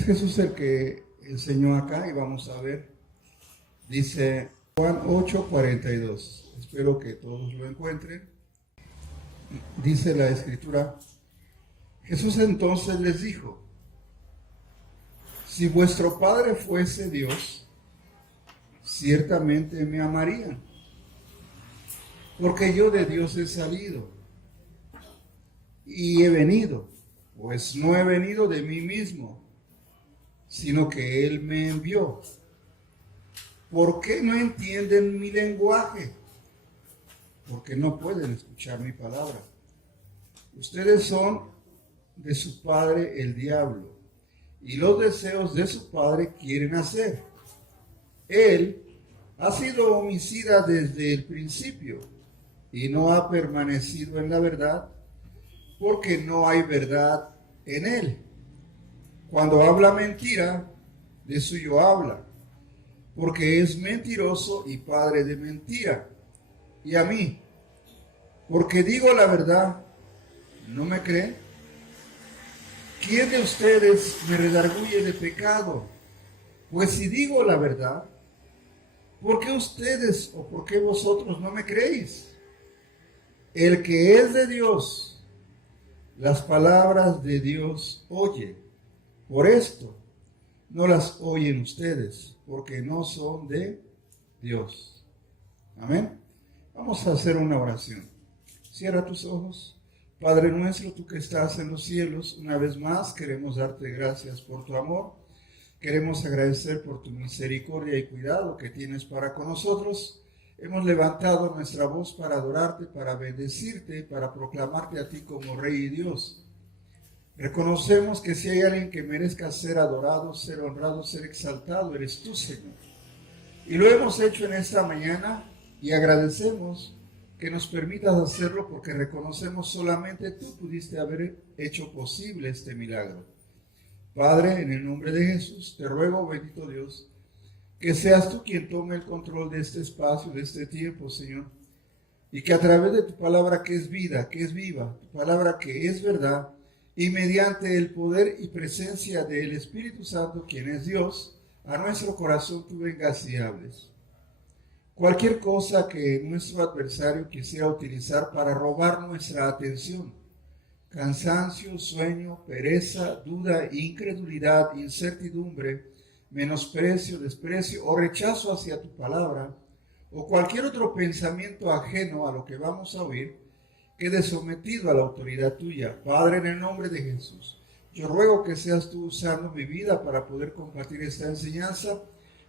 Es Jesús el que enseñó acá y vamos a ver. Dice Juan 8:42. Espero que todos lo encuentren. Dice la Escritura: Jesús entonces les dijo: si vuestro Padre fuese Dios, ciertamente me amarían, porque yo de Dios he salido y he venido, pues no he venido de mí mismo, sino que Él me envió. ¿Por qué no entienden mi lenguaje? Porque no pueden escuchar mi palabra. Ustedes son de su padre el diablo, y los deseos de su padre quieren hacer. Él ha sido homicida desde el principio y no ha permanecido en la verdad, porque no hay verdad en él. Cuando habla mentira, de suyo habla, porque es mentiroso y padre de mentira. Y a mí, porque digo la verdad, ¿no me creen? ¿Quién de ustedes me redarguye de pecado? Pues si digo la verdad, ¿por qué ustedes o por qué vosotros no me creéis? El que es de Dios, las palabras de Dios oye. Por esto no las oyen ustedes, porque no son de Dios. Amén. Vamos a hacer una oración. Cierra tus ojos. Padre nuestro, tú que estás en los cielos, una vez más queremos darte gracias por tu amor. Queremos agradecer por tu misericordia y cuidado que tienes para con nosotros. Hemos levantado nuestra voz para adorarte, para bendecirte, para proclamarte a ti como Rey y Dios. Reconocemos que si hay alguien que merezca ser adorado, ser honrado, ser exaltado, eres tú, Señor. Y lo hemos hecho en esta mañana y agradecemos que nos permitas hacerlo porque reconocemos solamente tú pudiste haber hecho posible este milagro. Padre, en el nombre de Jesús, te ruego, bendito Dios, que seas tú quien tome el control de este espacio, de este tiempo, Señor, y que a través de tu palabra que es vida, que es viva, tu palabra que es verdad, y mediante el poder y presencia del Espíritu Santo, quien es Dios, a nuestro corazón tú vengas y hables. Cualquier cosa que nuestro adversario quisiera utilizar para robar nuestra atención, cansancio, sueño, pereza, duda, incredulidad, incertidumbre, menosprecio, desprecio o rechazo hacia tu palabra, o cualquier otro pensamiento ajeno a lo que vamos a oír, quede sometido a la autoridad tuya. Padre, en el nombre de Jesús, yo ruego que seas tú usando mi vida para poder compartir esta enseñanza.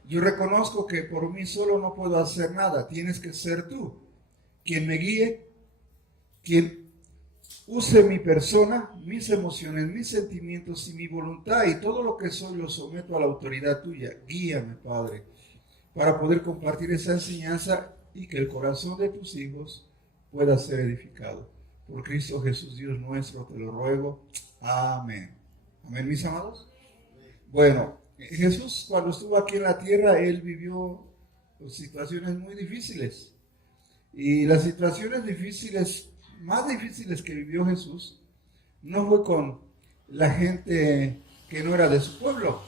Yo reconozco que por mí solo no puedo hacer nada. Tienes que ser tú quien me guíe, quien use mi persona, mis emociones, mis sentimientos y mi voluntad, y todo lo que soy lo someto a la autoridad tuya. Guíame, Padre, para poder compartir esa enseñanza y que el corazón de tus hijos pueda ser edificado. Por Cristo Jesús, Dios nuestro, te lo ruego. Amén. Amén, mis amados. Bueno, Jesús, cuando estuvo aquí en la tierra, Él vivió situaciones muy difíciles. Y las situaciones difíciles, más difíciles que vivió Jesús, no fue con la gente que no era de su pueblo.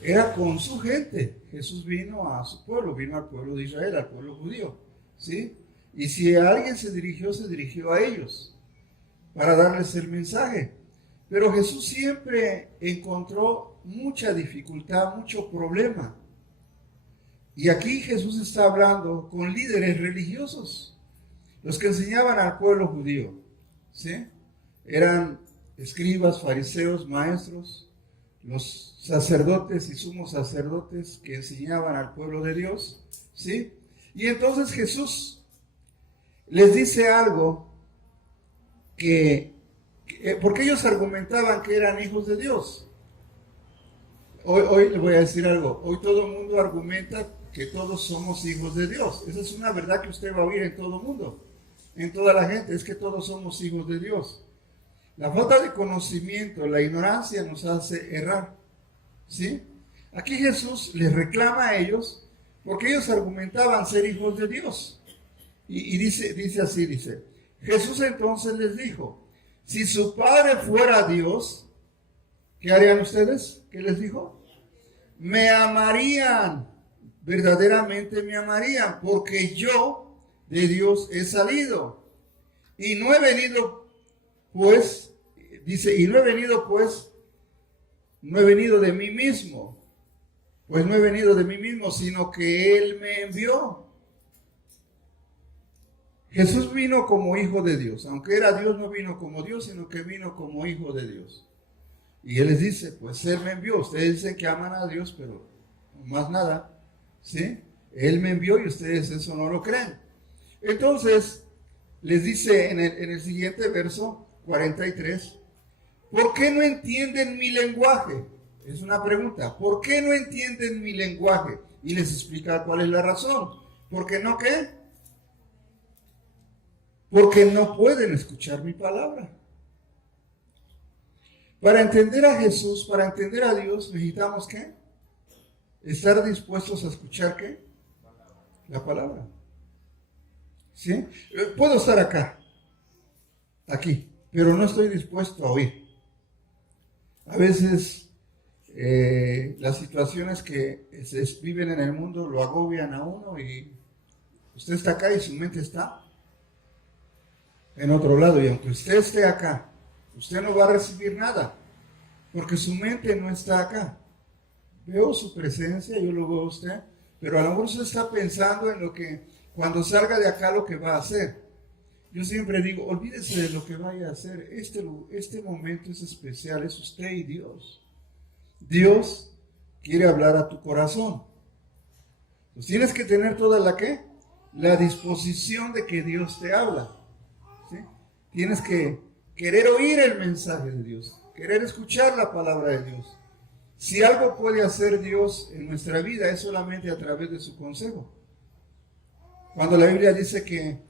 Era con su gente. Jesús vino a su pueblo, vino al pueblo de Israel, al pueblo judío, ¿sí? Y si alguien se dirigió a ellos para darles el mensaje. Pero Jesús siempre encontró mucha dificultad, mucho problema. Y aquí Jesús está hablando con líderes religiosos, los que enseñaban al pueblo judío, ¿sí? Eran escribas, fariseos, maestros, los sacerdotes y sumos sacerdotes que enseñaban al pueblo de Dios, ¿sí? Y entonces Jesús les dice algo porque ellos argumentaban que eran hijos de Dios. Hoy les voy a decir algo. Hoy todo el mundo argumenta que todos somos hijos de Dios. Esa es una verdad que usted va a oír en todo el mundo, en toda la gente, es que todos somos hijos de Dios. La falta de conocimiento, la ignorancia nos hace errar, ¿sí? Aquí Jesús les reclama a ellos porque ellos argumentaban ser hijos de Dios. Y dice así, Jesús entonces les dijo: si su Padre fuera Dios, ¿qué harían ustedes? ¿Qué les dijo? Me amarían, verdaderamente me amarían, porque yo de Dios he salido. Y no he venido, pues, dice, y no he venido, pues, no he venido de mí mismo. Pues no he venido de mí mismo, sino que Él me envió. Jesús vino como hijo de Dios. Aunque era Dios, no vino como Dios, sino que vino como hijo de Dios. Y Él les dice, pues Él me envió. Ustedes dicen que aman a Dios, pero más nada, ¿sí? Él me envió y ustedes eso no lo creen. Entonces, les dice en el siguiente verso, 43, ¿por qué no entienden mi lenguaje? Es una pregunta. ¿Por qué no entienden mi lenguaje? Y les explica cuál es la razón. ¿Por qué no qué? Porque no pueden escuchar mi palabra. Para entender a Jesús, para entender a Dios, necesitamos ¿qué? Estar dispuestos a escuchar ¿qué? La palabra. ¿Sí? Puedo estar acá, aquí, pero no estoy dispuesto a oír. A veces las situaciones que se viven en el mundo lo agobian a uno y usted está acá y su mente está en otro lado. Y aunque usted esté acá, usted no va a recibir nada, porque su mente no está acá. Veo su presencia, yo lo veo a usted, pero a lo mejor usted está pensando en lo que, cuando salga de acá, lo que va a hacer. Yo siempre digo, olvídese de lo que vaya a hacer. Este momento es especial, es usted y Dios. Dios quiere hablar a tu corazón. Pues tienes que tener toda la ¿qué? La disposición de que Dios te habla. ¿Sí? Tienes que querer oír el mensaje de Dios, querer escuchar la palabra de Dios. Si algo puede hacer Dios en nuestra vida es solamente a través de su consejo. Cuando la Biblia dice que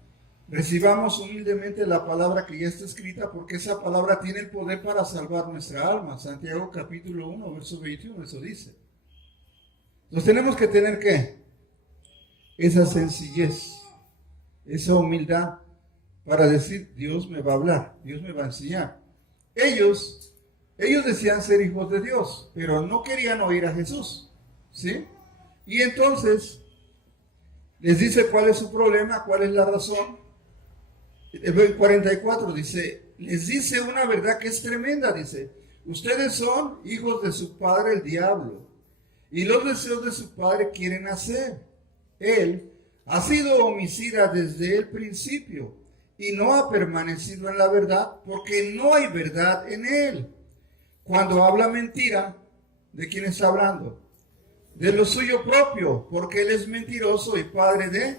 recibamos humildemente la palabra que ya está escrita, porque esa palabra tiene el poder para salvar nuestra alma. Santiago capítulo 1, verso 21, eso dice. Entonces tenemos que tener ¿qué? Esa sencillez, esa humildad para decir, Dios me va a hablar, Dios me va a enseñar. Ellos decían ser hijos de Dios, pero no querían oír a Jesús, ¿sí? Y entonces les dice cuál es su problema, cuál es la razón. El 44 dice, les dice una verdad que es tremenda, dice, ustedes son hijos de su padre el diablo, y los deseos de su padre quieren hacer. Él ha sido homicida desde el principio, y no ha permanecido en la verdad, porque no hay verdad en él. Cuando habla mentira, ¿de quién está hablando? De lo suyo propio, porque él es mentiroso y padre de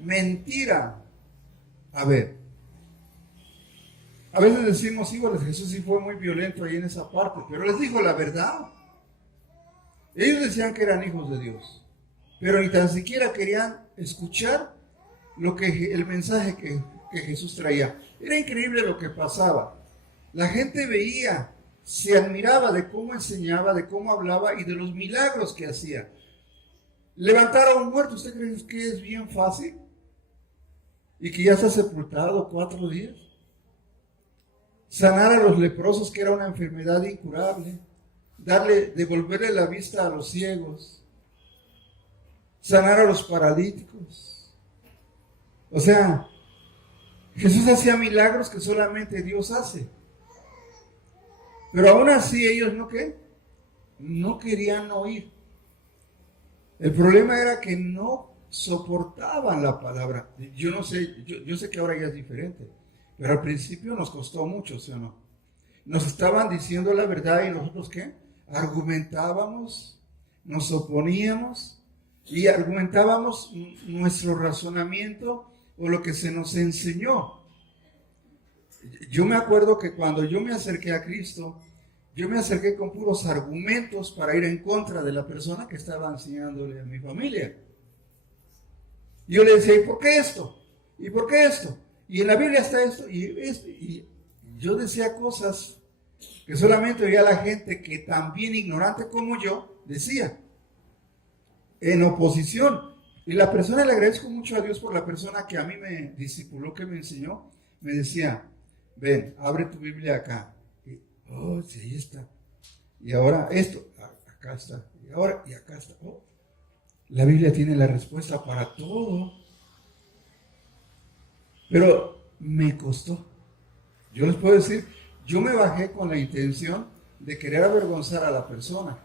mentira. A ver, a veces decimos, híjole, Jesús sí fue muy violento ahí en esa parte, pero les dijo la verdad. Ellos decían que eran hijos de Dios, pero ni tan siquiera querían escuchar el mensaje que Jesús traía. Era increíble lo que pasaba. La gente veía, se admiraba de cómo enseñaba, de cómo hablaba y de los milagros que hacía. Levantar a un muerto, ¿usted cree que es bien fácil? Y que ya está sepultado 4 días. Sanar a los leprosos, que era una enfermedad incurable. Devolverle la vista a los ciegos. Sanar a los paralíticos. O sea, Jesús hacía milagros que solamente Dios hace. Pero aún así ellos no querían oír. El problema era que no soportaban la palabra. Yo no sé, yo sé que ahora ya es diferente, pero al principio nos costó mucho, ¿sí o no? Nos estaban diciendo la verdad y nosotros ¿qué? Argumentábamos, nos oponíamos y argumentábamos nuestro razonamiento o lo que se nos enseñó. Yo me acuerdo que cuando yo me acerqué a Cristo, yo me acerqué con puros argumentos para ir en contra de la persona que estaba enseñándole a mi familia. Y yo le decía, ¿y por qué esto? ¿Y por qué esto? Y en la Biblia está esto y esto. Y yo decía cosas que solamente oía la gente que también ignorante como yo decía, en oposición. Y la persona, le agradezco mucho a Dios por la persona que a mí me discipuló, que me enseñó, me decía, ven, abre tu Biblia acá. Y, oh, sí, ahí está. y ahora esto, acá está, y ahora, y acá está. Oh, la Biblia tiene la respuesta para todo. Pero me costó. Yo les puedo decir, yo me bajé con la intención de querer avergonzar a la persona.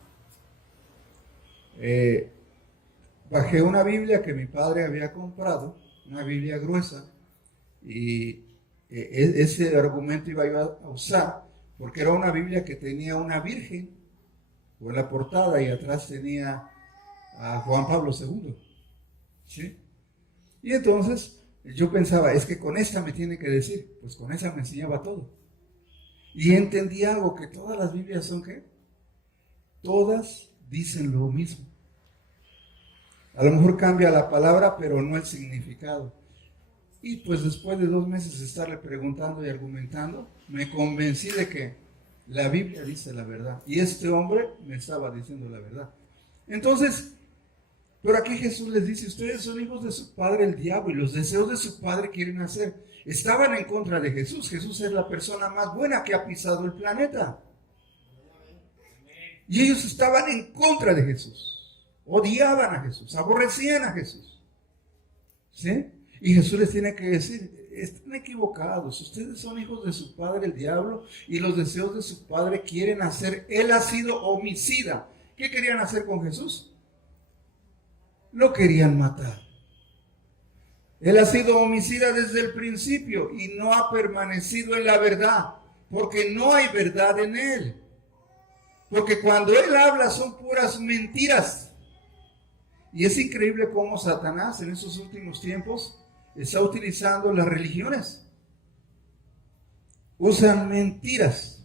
Bajé una Biblia que mi padre había comprado, una Biblia gruesa, y ese argumento iba yo a usar, porque era una Biblia que tenía una virgen por la portada y atrás tenía a Juan Pablo II. ¿Sí? Y entonces yo pensaba, es que con esta me tiene que decir, pues con esa me enseñaba todo. Y entendí algo, que todas las Biblias son ¿qué? Todas dicen lo mismo. A lo mejor cambia la palabra, pero no el significado. Y pues después de 2 meses de estarle preguntando y argumentando, me convencí de que la Biblia dice la verdad. Y este hombre me estaba diciendo la verdad. Entonces, pero aquí Jesús les dice, ustedes son hijos de su padre el diablo y los deseos de su padre quieren hacer. Estaban en contra de Jesús. Jesús es la persona más buena que ha pisado el planeta. Y ellos estaban en contra de Jesús. Odiaban a Jesús, aborrecían a Jesús. ¿Sí? Y Jesús les tiene que decir, están equivocados, ustedes son hijos de su padre el diablo y los deseos de su padre quieren hacer. Él ha sido homicida. ¿Qué querían hacer con Jesús? Lo querían matar. Él ha sido homicida desde el principio y no ha permanecido en la verdad, porque no hay verdad en él. Porque cuando él habla son puras mentiras. Y es increíble cómo Satanás en estos últimos tiempos está utilizando las religiones. Usan mentiras.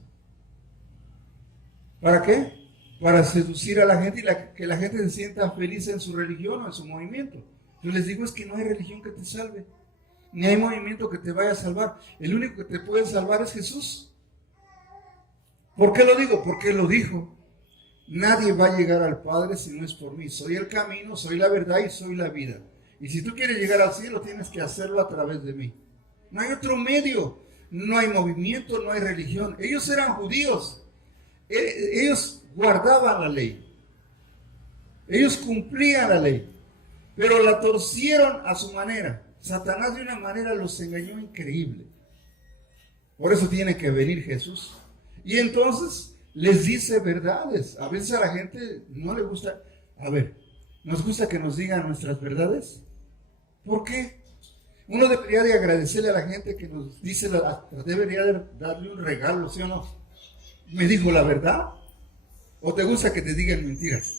¿Para qué? Para seducir a la gente y que la gente se sienta feliz en su religión o en su movimiento. Yo les digo, es que no hay religión que te salve, ni hay movimiento que te vaya a salvar. El único que te puede salvar es Jesús. ¿Por qué lo digo? Porque Él lo dijo. Nadie va a llegar al Padre si no es por mí. Soy el camino, soy la verdad y soy la vida. Y si tú quieres llegar al cielo, tienes que hacerlo a través de mí. No hay otro medio. No hay movimiento, no hay religión. Ellos eran judíos. Ellos guardaban la ley. Ellos cumplían la ley. Pero la torcieron a su manera. Satanás de una manera los engañó increíble. Por eso tiene que venir Jesús. Y entonces les dice verdades. A veces a la gente no le gusta. A ver, ¿nos gusta que nos digan nuestras verdades? ¿Por qué? Uno debería de agradecerle a la gente que nos dice, debería de darle un regalo, ¿sí o no? ¿Me dijo la verdad? ¿O te gusta que te digan mentiras?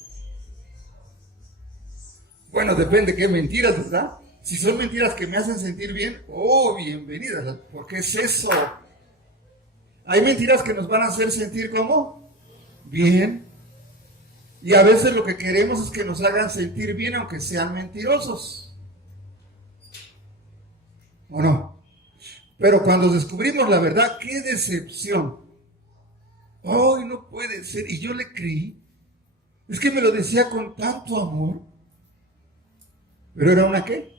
Bueno, depende qué mentiras, ¿verdad? Si son mentiras que me hacen sentir bien, oh, bienvenidas, porque es eso. Hay mentiras que nos van a hacer sentir ¿cómo? Bien. Y a veces lo que queremos es que nos hagan sentir bien aunque sean mentirosos. ¿O no? Pero cuando descubrimos la verdad, ¡qué decepción! ¡Ay, no puede ser! Y yo le creí. Es que me lo decía con tanto amor. ¿Pero era una qué?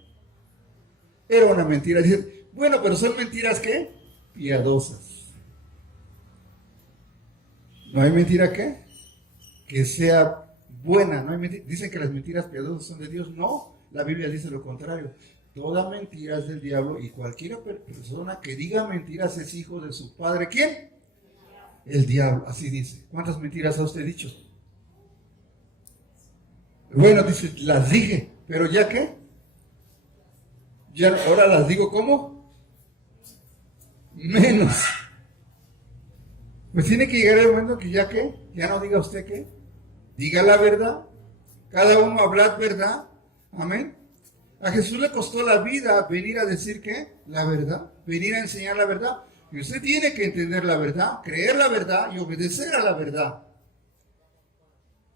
Era una mentira. Dicen, bueno, pero son mentiras ¿qué? Piadosas. ¿No hay mentira qué? Que sea buena. No hay mentira. Dicen que las mentiras piadosas son de Dios. No, la Biblia dice lo contrario. Toda mentira es del diablo y cualquier persona que diga mentiras es hijo de su padre. ¿Quién? El diablo, así dice. ¿Cuántas mentiras ha usted dicho? Bueno, dice, las dije, pero ¿ya qué? Ya ahora las digo ¿cómo? Menos. Pues tiene que llegar el momento que ya qué, ya no diga usted qué, diga la verdad, cada uno hablad verdad, amén. A Jesús le costó la vida venir a decir qué, la verdad, venir a enseñar la verdad. Y usted tiene que entender la verdad, creer la verdad y obedecer a la verdad.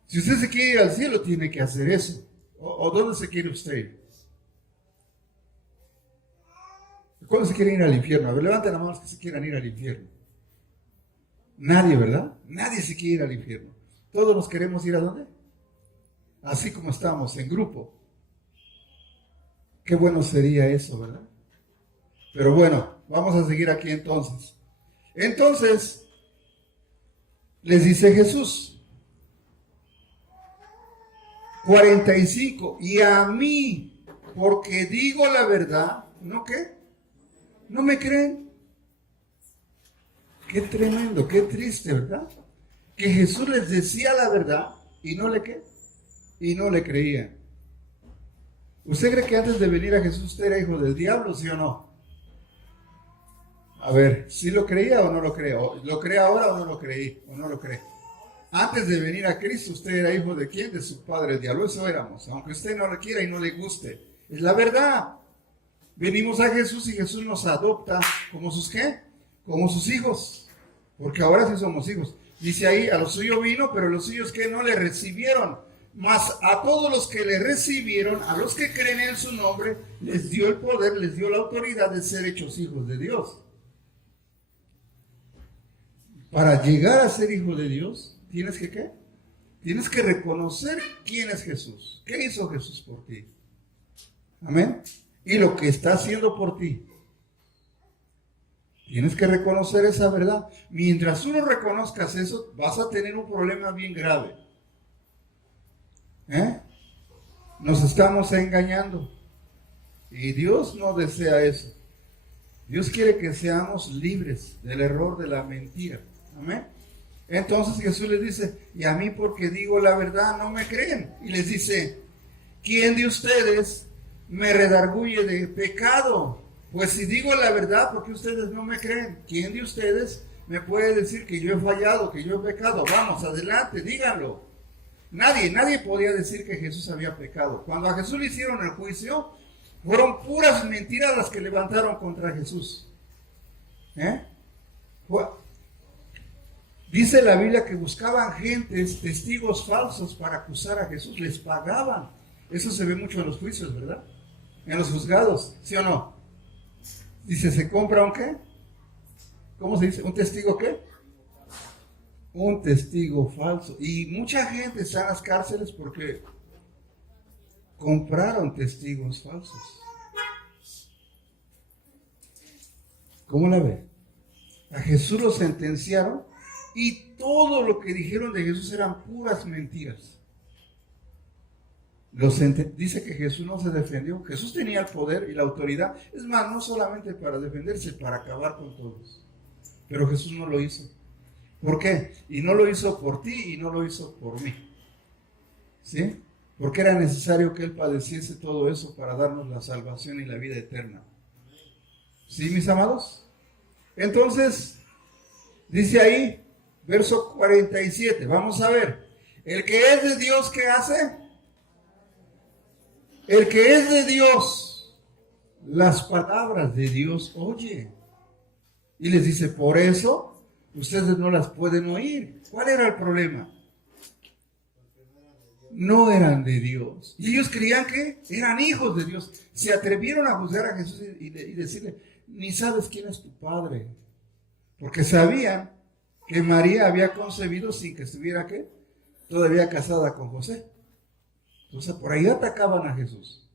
Si usted se quiere ir al cielo, tiene que hacer eso. ¿O dónde se quiere usted ir? ¿Cuándo se quiere ir al infierno? A ver, levanten la mano los que se quieran ir al infierno. Nadie, ¿verdad? Nadie se quiere ir al infierno. Todos nos queremos ir ¿a dónde? Así como estamos, en grupo. Qué bueno sería eso, ¿verdad? Pero bueno, vamos a seguir aquí entonces. Entonces, Les dice Jesús, 45, y a mí, porque digo la verdad, ¿no qué? ¿No me creen? Qué tremendo, qué triste, ¿verdad? Que Jesús les decía la verdad y no le ¿qué? Y no le creían. ¿Usted cree que antes de venir a Jesús usted era hijo del diablo, sí o no? A ver, ¿sí lo creía o no lo creía? ¿Lo cree ahora o no lo creí? ¿O no lo cree? Antes de venir a Cristo, usted era hijo de quién? De su padre, el diablo. Eso éramos, aunque usted no lo quiera y no le guste. Es la verdad. Venimos a Jesús y Jesús nos adopta como sus ¿qué? Como sus hijos. Porque ahora sí somos hijos. Dice ahí, a los suyos vino, pero los suyos que no le recibieron. Mas a todos los que le recibieron, a los que creen en su nombre, les dio el poder, les dio la autoridad de ser hechos hijos de Dios. Para llegar a ser hijo de Dios, tienes que ¿qué? Tienes que reconocer quién es Jesús. ¿Qué hizo Jesús por ti? Amén. Y lo que está haciendo por ti. Tienes que reconocer esa verdad. Mientras tú no reconozcas eso, vas a tener un problema bien grave. Nos estamos engañando. Y Dios no desea eso. Dios quiere que seamos libres del error de la mentira. Amén. Entonces Jesús les dice, y a mí porque digo la verdad no me creen. Y les dice, ¿quién de ustedes me redarguye de pecado? Pues si digo la verdad, ¿por qué ustedes no me creen? ¿Quién de ustedes me puede decir que yo he fallado, que yo he pecado? Vamos, adelante, díganlo. Nadie podía decir que Jesús había pecado. Cuando a Jesús le hicieron el juicio, fueron puras mentiras las que levantaron contra Jesús. Dice la Biblia que buscaban gentes, testigos falsos para acusar a Jesús. Les pagaban. Eso se ve mucho en los juicios, ¿verdad? En los juzgados, ¿sí o no? Dice, ¿se compra un qué? ¿Cómo se dice? ¿Un testigo qué? Un testigo falso. Y mucha gente está en las cárceles porque compraron testigos falsos. ¿Cómo la ve? A Jesús lo sentenciaron y todo lo que dijeron de Jesús eran puras mentiras. Dice que Jesús no se defendió. Jesús tenía el poder y la autoridad. Es más, no solamente para defenderse, para acabar con todos. Pero Jesús no lo hizo. ¿Por qué? Y no lo hizo por ti y no lo hizo por mí. ¿Sí? Porque era necesario que Él padeciese todo eso para darnos la salvación y la vida eterna. ¿Sí, mis amados? Entonces, dice ahí, verso 47, vamos a ver. El que es de Dios, ¿qué hace? El que es de Dios, las palabras de Dios oye. Y les dice, por eso, ustedes no las pueden oír. ¿Cuál era el problema? No eran de Dios. Y ellos creían que eran hijos de Dios. Se atrevieron a juzgar a Jesús y decirle, ni sabes quién es tu padre. Porque sabían que María había concebido sin que estuviera, ¿qué? Todavía casada con José. Entonces por ahí atacaban a Jesús.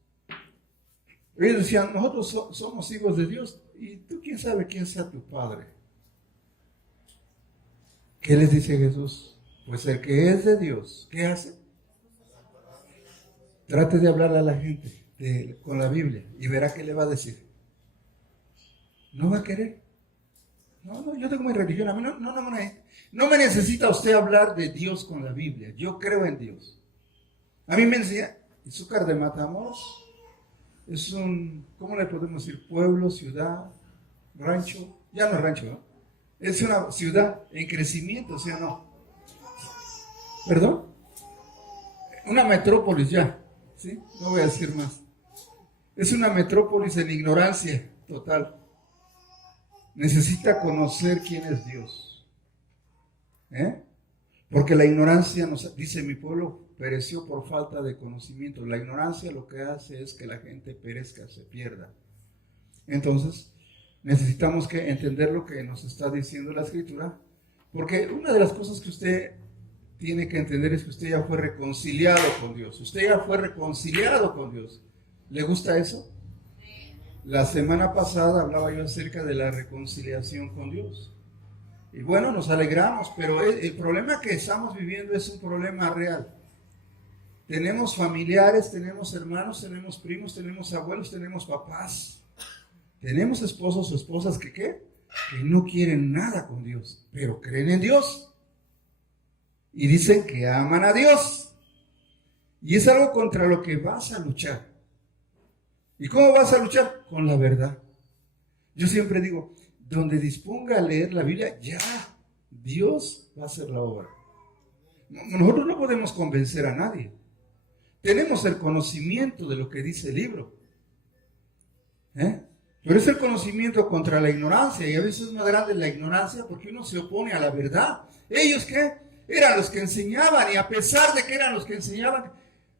Ellos decían, nosotros somos hijos de Dios. ¿Y tú quién sabe quién sea tu padre? ¿Qué les dice Jesús? Pues el que es de Dios, ¿qué hace? Trate de hablarle a la gente con la Biblia y verá qué le va a decir. No va a querer. No, yo tengo mi religión. A mí no me necesita usted hablar de Dios con la Biblia. Yo creo en Dios. A mí me enseña, Izúcar de Matamoros es ¿cómo le podemos decir? Pueblo, ciudad, rancho. Ya no es rancho, ¿no? Es una ciudad en crecimiento, ¿sí o no? ¿Perdón? Una metrópolis ya, ¿sí? No voy a decir más. Es una metrópolis en ignorancia total. Necesita conocer quién es Dios. Porque la ignorancia, dice mi pueblo, pereció por falta de conocimiento. La ignorancia lo que hace es que la gente perezca, se pierda. Entonces, necesitamos que entender lo que nos está diciendo la Escritura, porque una de las cosas que usted tiene que entender es que usted ya fue reconciliado con Dios. Usted ya fue reconciliado con Dios. ¿Le gusta eso? La semana pasada hablaba yo acerca de la reconciliación con Dios. Y bueno, nos alegramos, pero el problema que estamos viviendo es un problema real. Tenemos familiares, tenemos hermanos, tenemos primos, tenemos abuelos, tenemos papás. Tenemos esposos o esposas que ¿qué? Que no quieren nada con Dios, pero creen en Dios. Y dicen que aman a Dios. Y es algo contra lo que vas a luchar. ¿Y cómo vas a luchar? Con la verdad. Yo siempre digo, donde disponga a leer la Biblia, ya Dios va a hacer la obra. Nosotros no podemos convencer a nadie. Tenemos el conocimiento de lo que dice el libro. Pero es el conocimiento contra la ignorancia, y a veces es más grande la ignorancia porque uno se opone a la verdad. ¿Ellos qué? Eran los que enseñaban, y a pesar de que eran los que enseñaban,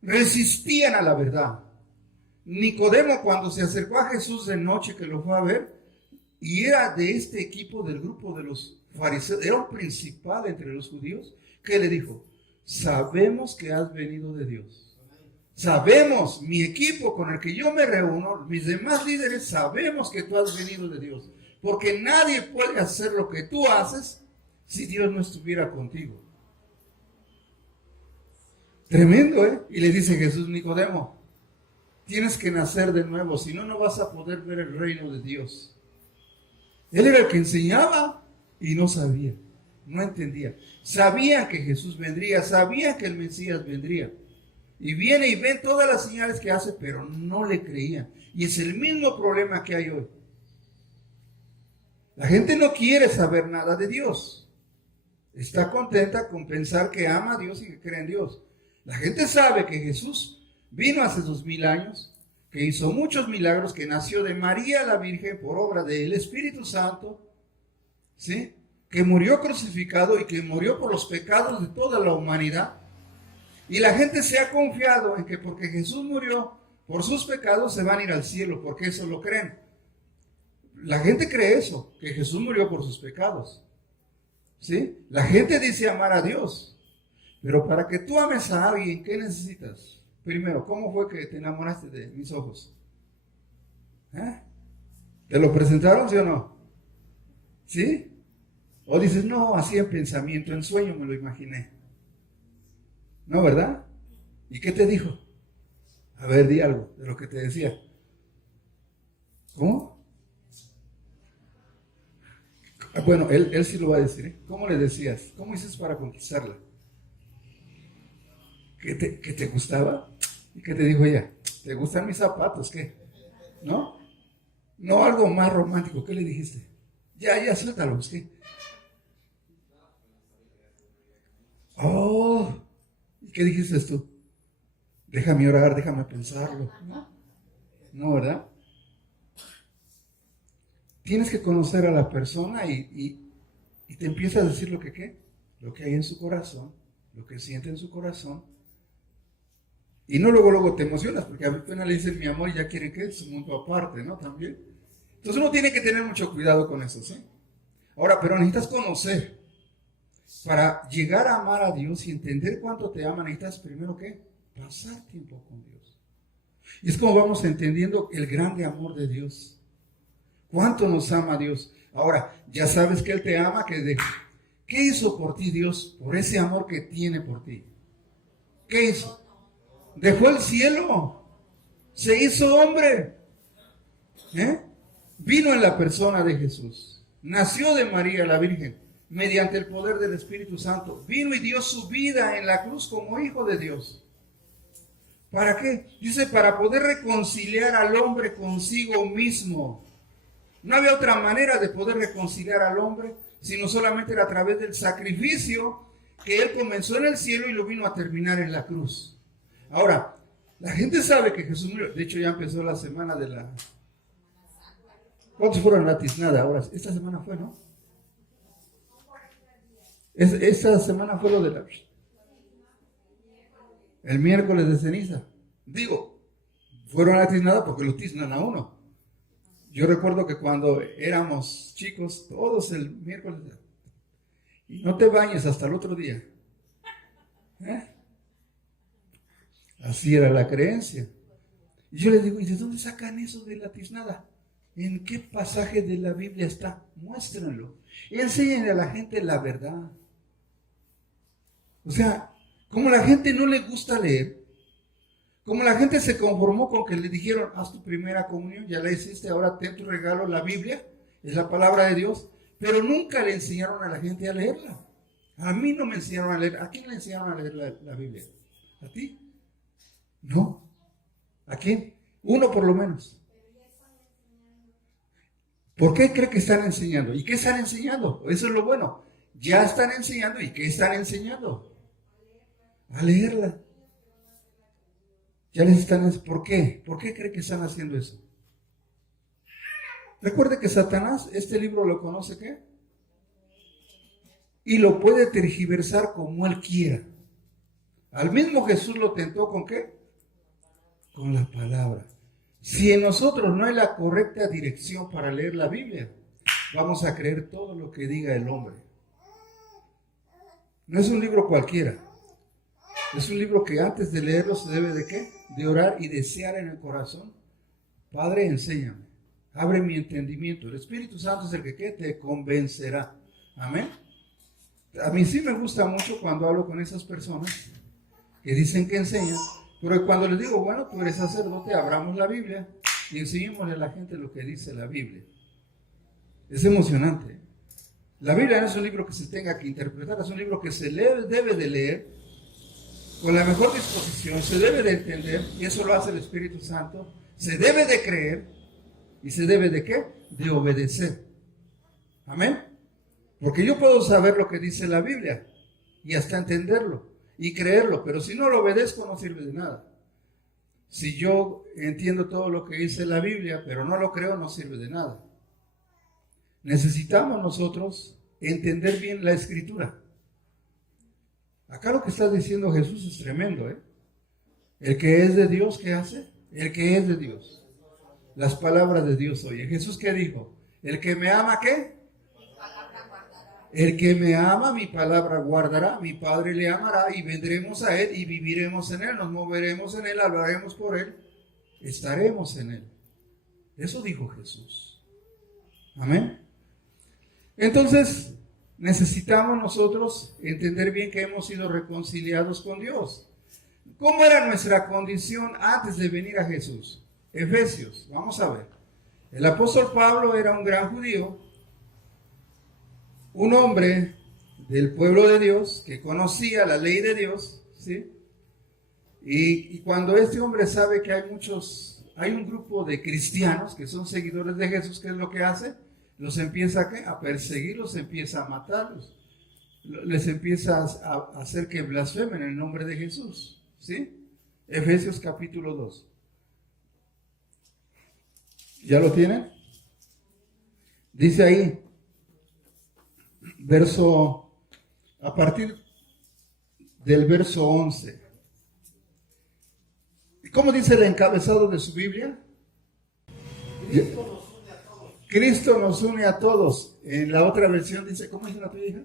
resistían a la verdad. Nicodemo, cuando se acercó a Jesús de noche, que lo fue a ver, y era de este equipo del grupo de los fariseos, era un principal entre los judíos, que le dijo: sabemos que has venido de Dios. Sabemos, mi equipo con el que yo me reúno, mis demás líderes, sabemos que tú has venido de Dios. Porque nadie puede hacer lo que tú haces si Dios no estuviera contigo. Tremendo, ¿eh? Y le dice Jesús: Nicodemo, tienes que nacer de nuevo, si no, no vas a poder ver el reino de Dios. Él era el que enseñaba y no sabía, no entendía. Sabía que Jesús vendría, sabía que el Mesías vendría. Y viene y ven todas las señales que hace, pero no le creían. Y es el mismo problema que hay hoy. La gente no quiere saber nada de Dios. Está contenta con pensar que ama a Dios y que cree en Dios. La gente sabe que Jesús vino hace 2000 años, que hizo muchos milagros, que nació de María la Virgen por obra del Espíritu Santo, ¿sí? Que murió crucificado y que murió por los pecados de toda la humanidad. Y la gente se ha confiado en que porque Jesús murió por sus pecados se van a ir al cielo, porque eso lo creen. La gente cree eso, que Jesús murió por sus pecados. ¿Sí? La gente dice amar a Dios. Pero para que tú ames a alguien, ¿qué necesitas? Primero, ¿cómo fue que te enamoraste de mis ojos? ¿Te lo presentaron, sí o no? ¿Sí? O dices, no, así en pensamiento, en sueño me lo imaginé. ¿No, verdad? ¿Y qué te dijo? A ver, di algo de lo que te decía. ¿Cómo? Bueno, él sí lo va a decir, ¿eh? ¿Cómo le decías? ¿Cómo hiciste para conquistarla? ¿Que te gustaba? ¿Y qué te dijo ella? ¿Te gustan mis zapatos? ¿Qué? ¿No? No, algo más romántico. ¿Qué le dijiste? Ya, suéltalo. ¿Qué? Oh, ¿y qué dijiste tú? Déjame orar, déjame pensarlo. No, ¿verdad? Tienes que conocer a la persona y te empieza a decir lo que ¿qué? Lo que hay en su corazón, lo que siente en su corazón. Y no luego te emocionas, porque apenas le dices mi amor y ya quieren que es un mundo aparte, ¿no? También. Entonces uno tiene que tener mucho cuidado con eso, ¿sí? Ahora, pero necesitas conocer. Para llegar a amar a Dios y entender cuánto te ama, necesitas primero ¿qué? Pasar tiempo con Dios. Y es como vamos entendiendo el grande amor de Dios. ¿Cuánto nos ama Dios? Ahora, ya sabes que Él te ama, ¿qué hizo por ti Dios? Por ese amor que tiene por ti. ¿Qué hizo? Dejó el cielo. Se hizo hombre. Vino en la persona de Jesús. Nació de María la Virgen. Mediante el poder del Espíritu Santo. Vino y dio su vida en la cruz como hijo de Dios. ¿Para qué? Dice, para poder reconciliar al hombre consigo mismo. No había otra manera de poder reconciliar al hombre, sino solamente era a través del sacrificio que Él comenzó en el cielo y lo vino a terminar en la cruz. Ahora, la gente sabe que Jesús murió. De hecho, ya empezó la semana de la... ¿Cuántos fueron a la tiznada? Ahora, esta semana fue, ¿no? Esta semana fue lo de la... El miércoles de ceniza. Digo, fueron a la tiznada porque lo tiznan a uno. Yo recuerdo que cuando éramos chicos, todos el miércoles, y no te bañes hasta el otro día. Así era la creencia. Y yo les digo, ¿y de dónde sacan eso de la tiznada? ¿En qué pasaje de la Biblia está? Muéstrenlo. Y enséñenle a la gente la verdad. O sea, como la gente no le gusta leer, como la gente se conformó con que le dijeron, haz tu primera comunión, ya la hiciste, ahora ten tu regalo, la Biblia, es la palabra de Dios, pero nunca le enseñaron a la gente a leerla. A mí no me enseñaron a leer. ¿A quién le enseñaron a leer la Biblia? ¿A ti? No. ¿A quién? Uno por lo menos. ¿Por qué cree que están enseñando? ¿Y qué están enseñando? Eso es lo bueno. Ya están enseñando. ¿Y qué están enseñando? A leerla. Ya les están. ¿Por qué? ¿Por qué cree que están haciendo eso? Recuerde que Satanás, este libro lo conoce, ¿qué? Y lo puede tergiversar como él quiera. Al mismo Jesús lo tentó ¿con qué? Con la palabra. Si en nosotros no hay la correcta dirección para leer la Biblia, vamos a creer todo lo que diga el hombre. No es un libro cualquiera. Es un libro que antes de leerlo se debe de ¿qué? De orar y desear en el corazón. Padre, enséñame. Abre mi entendimiento. El Espíritu Santo es el que ¿qué? Te convencerá. Amén. A mí sí me gusta mucho cuando hablo con esas personas que dicen que enseñan, pero cuando les digo, bueno, tú eres sacerdote, abramos la Biblia y enseñémosle a la gente lo que dice la Biblia. Es emocionante. La Biblia no es un libro que se tenga que interpretar, es un libro que se debe de leer con la mejor disposición, se debe de entender, y eso lo hace el Espíritu Santo, se debe de creer y se debe de ¿qué? De obedecer. Amén. Porque yo puedo saber lo que dice la Biblia y hasta entenderlo y creerlo, pero si no lo obedezco no sirve de nada. Si yo entiendo todo lo que dice la Biblia, pero no lo creo, no sirve de nada. Necesitamos nosotros entender bien la Escritura. Acá lo que está diciendo Jesús es tremendo, ¿eh? El que es de Dios, ¿qué hace? El que es de Dios. Las palabras de Dios oye. Jesús, ¿qué dijo? El que me ama, ¿qué? El que me ama, mi palabra guardará, mi Padre le amará y vendremos a Él y viviremos en Él, nos moveremos en Él, hablaremos por Él, estaremos en Él. Eso dijo Jesús. Amén. Entonces, necesitamos nosotros entender bien que hemos sido reconciliados con Dios. ¿Cómo era nuestra condición antes de venir a Jesús? Efesios, vamos a ver. El apóstol Pablo era un gran judío, un hombre del pueblo de Dios que conocía la ley de Dios, ¿sí? Y cuando este hombre sabe que hay un grupo de cristianos que son seguidores de Jesús, ¿qué es lo que hace? Los empieza a perseguirlos, empieza a matarlos, les empieza a hacer que blasfemen el nombre de Jesús, ¿sí? Efesios capítulo 2. ¿Ya lo tienen? Dice ahí, a partir del verso 11. ¿Cómo dice el encabezado de su Biblia? Cristo nos une a todos. En la otra versión dice, ¿cómo dice la tuya, hija?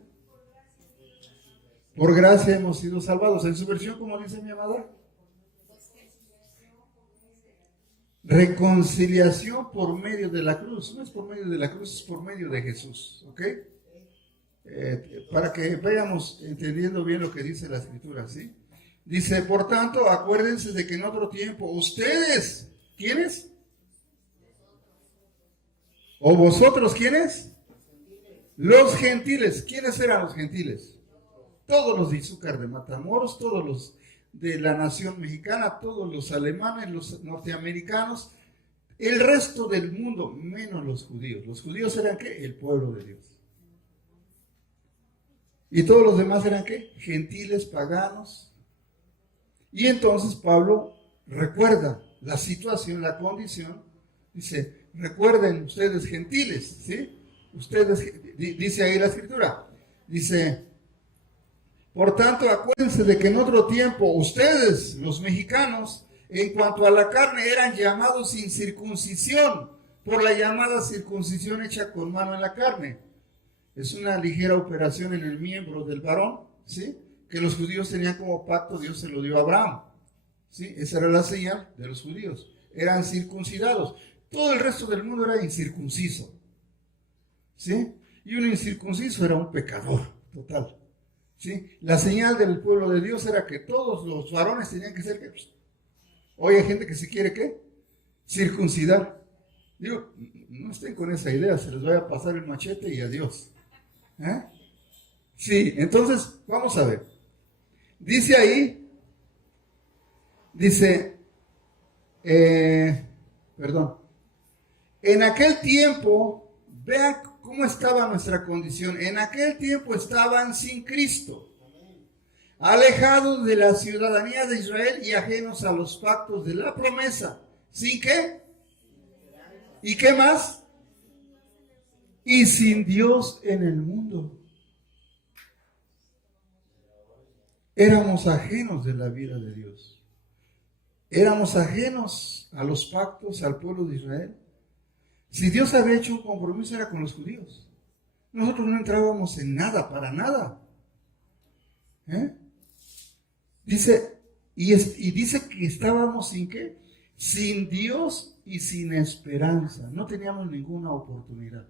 Por gracia hemos sido salvados. En su versión, ¿cómo dice mi amada? Reconciliación por medio de la cruz. No es por medio de la cruz, es por medio de Jesús. ¿Ok? Para que vayamos entendiendo bien lo que dice la Escritura, ¿sí? Dice, por tanto, acuérdense de que en otro tiempo ustedes, ¿quiénes? ¿O vosotros quiénes? Los gentiles. ¿Quiénes eran los gentiles? Todos los de Izúcar de Matamoros, todos los de la nación mexicana, todos los alemanes, los norteamericanos, el resto del mundo, menos los judíos. Los judíos eran ¿qué? El pueblo de Dios. Y todos los demás eran ¿qué? Gentiles, paganos. Y entonces Pablo recuerda la situación, la condición. Dice, recuerden ustedes gentiles, ¿sí? Ustedes, dice ahí la Escritura. Dice, por tanto, acuérdense de que en otro tiempo ustedes, los mexicanos, en cuanto a la carne, eran llamados sin circuncisión, por la llamada circuncisión hecha con mano en la carne. Es una ligera operación en el miembro del varón, ¿sí? Que los judíos tenían como pacto, Dios se lo dio a Abraham, ¿sí? Esa era la señal de los judíos, eran circuncidados. Todo el resto del mundo era incircunciso. ¿Sí? Y un incircunciso era un pecador total. ¿Sí? La señal del pueblo de Dios era que todos los varones tenían que ser, hoy hay gente que se quiere, ¿qué? Circuncidar. Digo, no estén con esa idea, se les vaya a pasar el machete y adiós. ¿Eh? Sí, entonces, vamos a ver. Dice ahí, en aquel tiempo, vean cómo estaba nuestra condición. En aquel tiempo estaban sin Cristo, alejados de la ciudadanía de Israel y ajenos a los pactos de la promesa. ¿Sin qué? ¿Y qué más? Y sin Dios en el mundo. Éramos ajenos de la vida de Dios. Éramos ajenos a los pactos, al pueblo de Israel. Si Dios había hecho un compromiso era con los judíos. Nosotros no entrábamos en nada, para nada. Dice, y dice que estábamos sin qué? Sin Dios y sin esperanza. No teníamos ninguna oportunidad.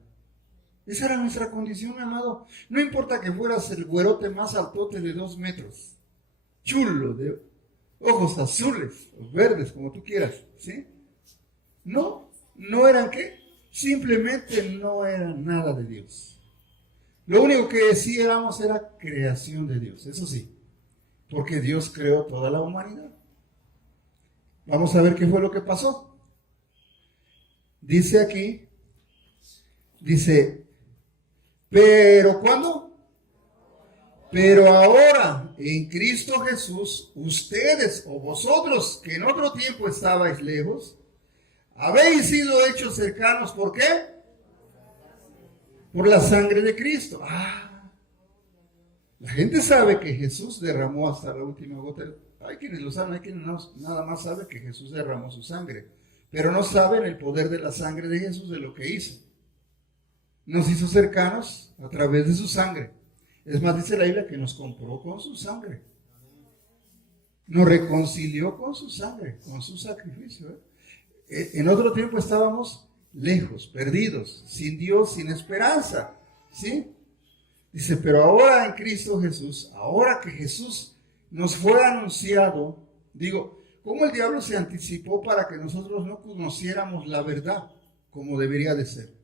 Esa era nuestra condición, mi amado. No importa que fueras el güerote más altote de 2 metros, chulo, de ojos azules o verdes, como tú quieras, ¿sí? No eran ¿qué? Simplemente no eran nada de Dios. Lo único que sí éramos era creación de Dios, eso sí, porque Dios creó toda la humanidad. Vamos a ver qué fue lo que pasó. Dice aquí, pero ¿cuándo? Pero ahora, en Cristo Jesús, ustedes o vosotros, que en otro tiempo estabais lejos, habéis sido hechos cercanos, ¿por qué? Por la sangre de Cristo. La gente sabe que Jesús derramó hasta la última gota. Hay quienes lo saben, hay quienes nada más saben que Jesús derramó su sangre, pero no saben el poder de la sangre de Jesús, de lo que hizo. Nos hizo cercanos a través de su sangre. Es más, dice la Biblia que nos compró con su sangre. Nos reconcilió con su sangre, con su sacrificio. En otro tiempo estábamos lejos, perdidos, sin Dios, sin esperanza. ¿Sí? Dice, pero ahora en Cristo Jesús, ahora que Jesús nos fue anunciado, digo, ¿cómo el diablo se anticipó para que nosotros no conociéramos la verdad como debería de ser?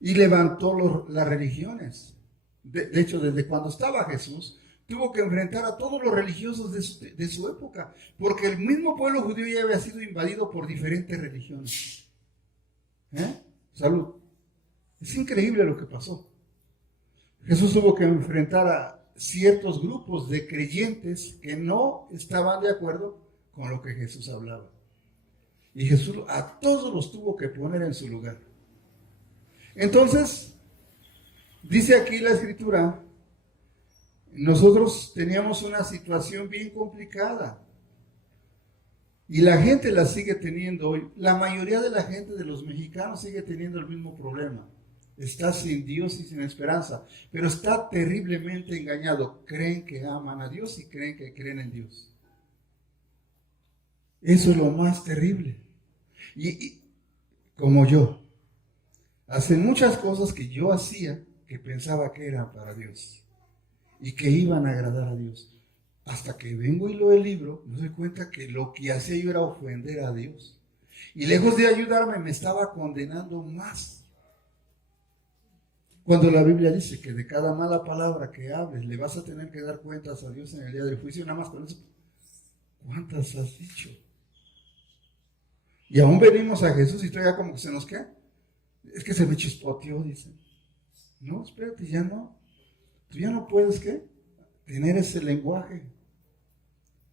Y levantó las religiones. De hecho, desde cuando estaba Jesús, tuvo que enfrentar a todos los religiosos de su época, porque el mismo pueblo judío ya había sido invadido por diferentes religiones. Salud. Es increíble lo que pasó. Jesús tuvo que enfrentar a ciertos grupos de creyentes que no estaban de acuerdo con lo que Jesús hablaba. Y Jesús a todos los tuvo que poner en su lugar. Entonces, dice aquí la Escritura, nosotros teníamos una situación bien complicada. Y la gente la sigue teniendo hoy. La mayoría de la gente de los mexicanos sigue teniendo el mismo problema. Está sin Dios y sin esperanza, pero está terriblemente engañado. Creen que aman a Dios y creen que creen en Dios. Eso es lo más terrible. Y como yo, hacen muchas cosas que yo hacía que pensaba que eran para Dios y que iban a agradar a Dios. Hasta que vengo y leo el libro, me doy cuenta que lo que hacía yo era ofender a Dios. Y lejos de ayudarme, me estaba condenando más. Cuando la Biblia dice que de cada mala palabra que hables, le vas a tener que dar cuentas a Dios en el día del juicio, nada más con eso, ¿cuántas has dicho? Y aún venimos a Jesús y todavía como que se nos queda. Es que se me chispoteó, dice. No, espérate, ya no. Tú ya no puedes, ¿qué? Tener ese lenguaje.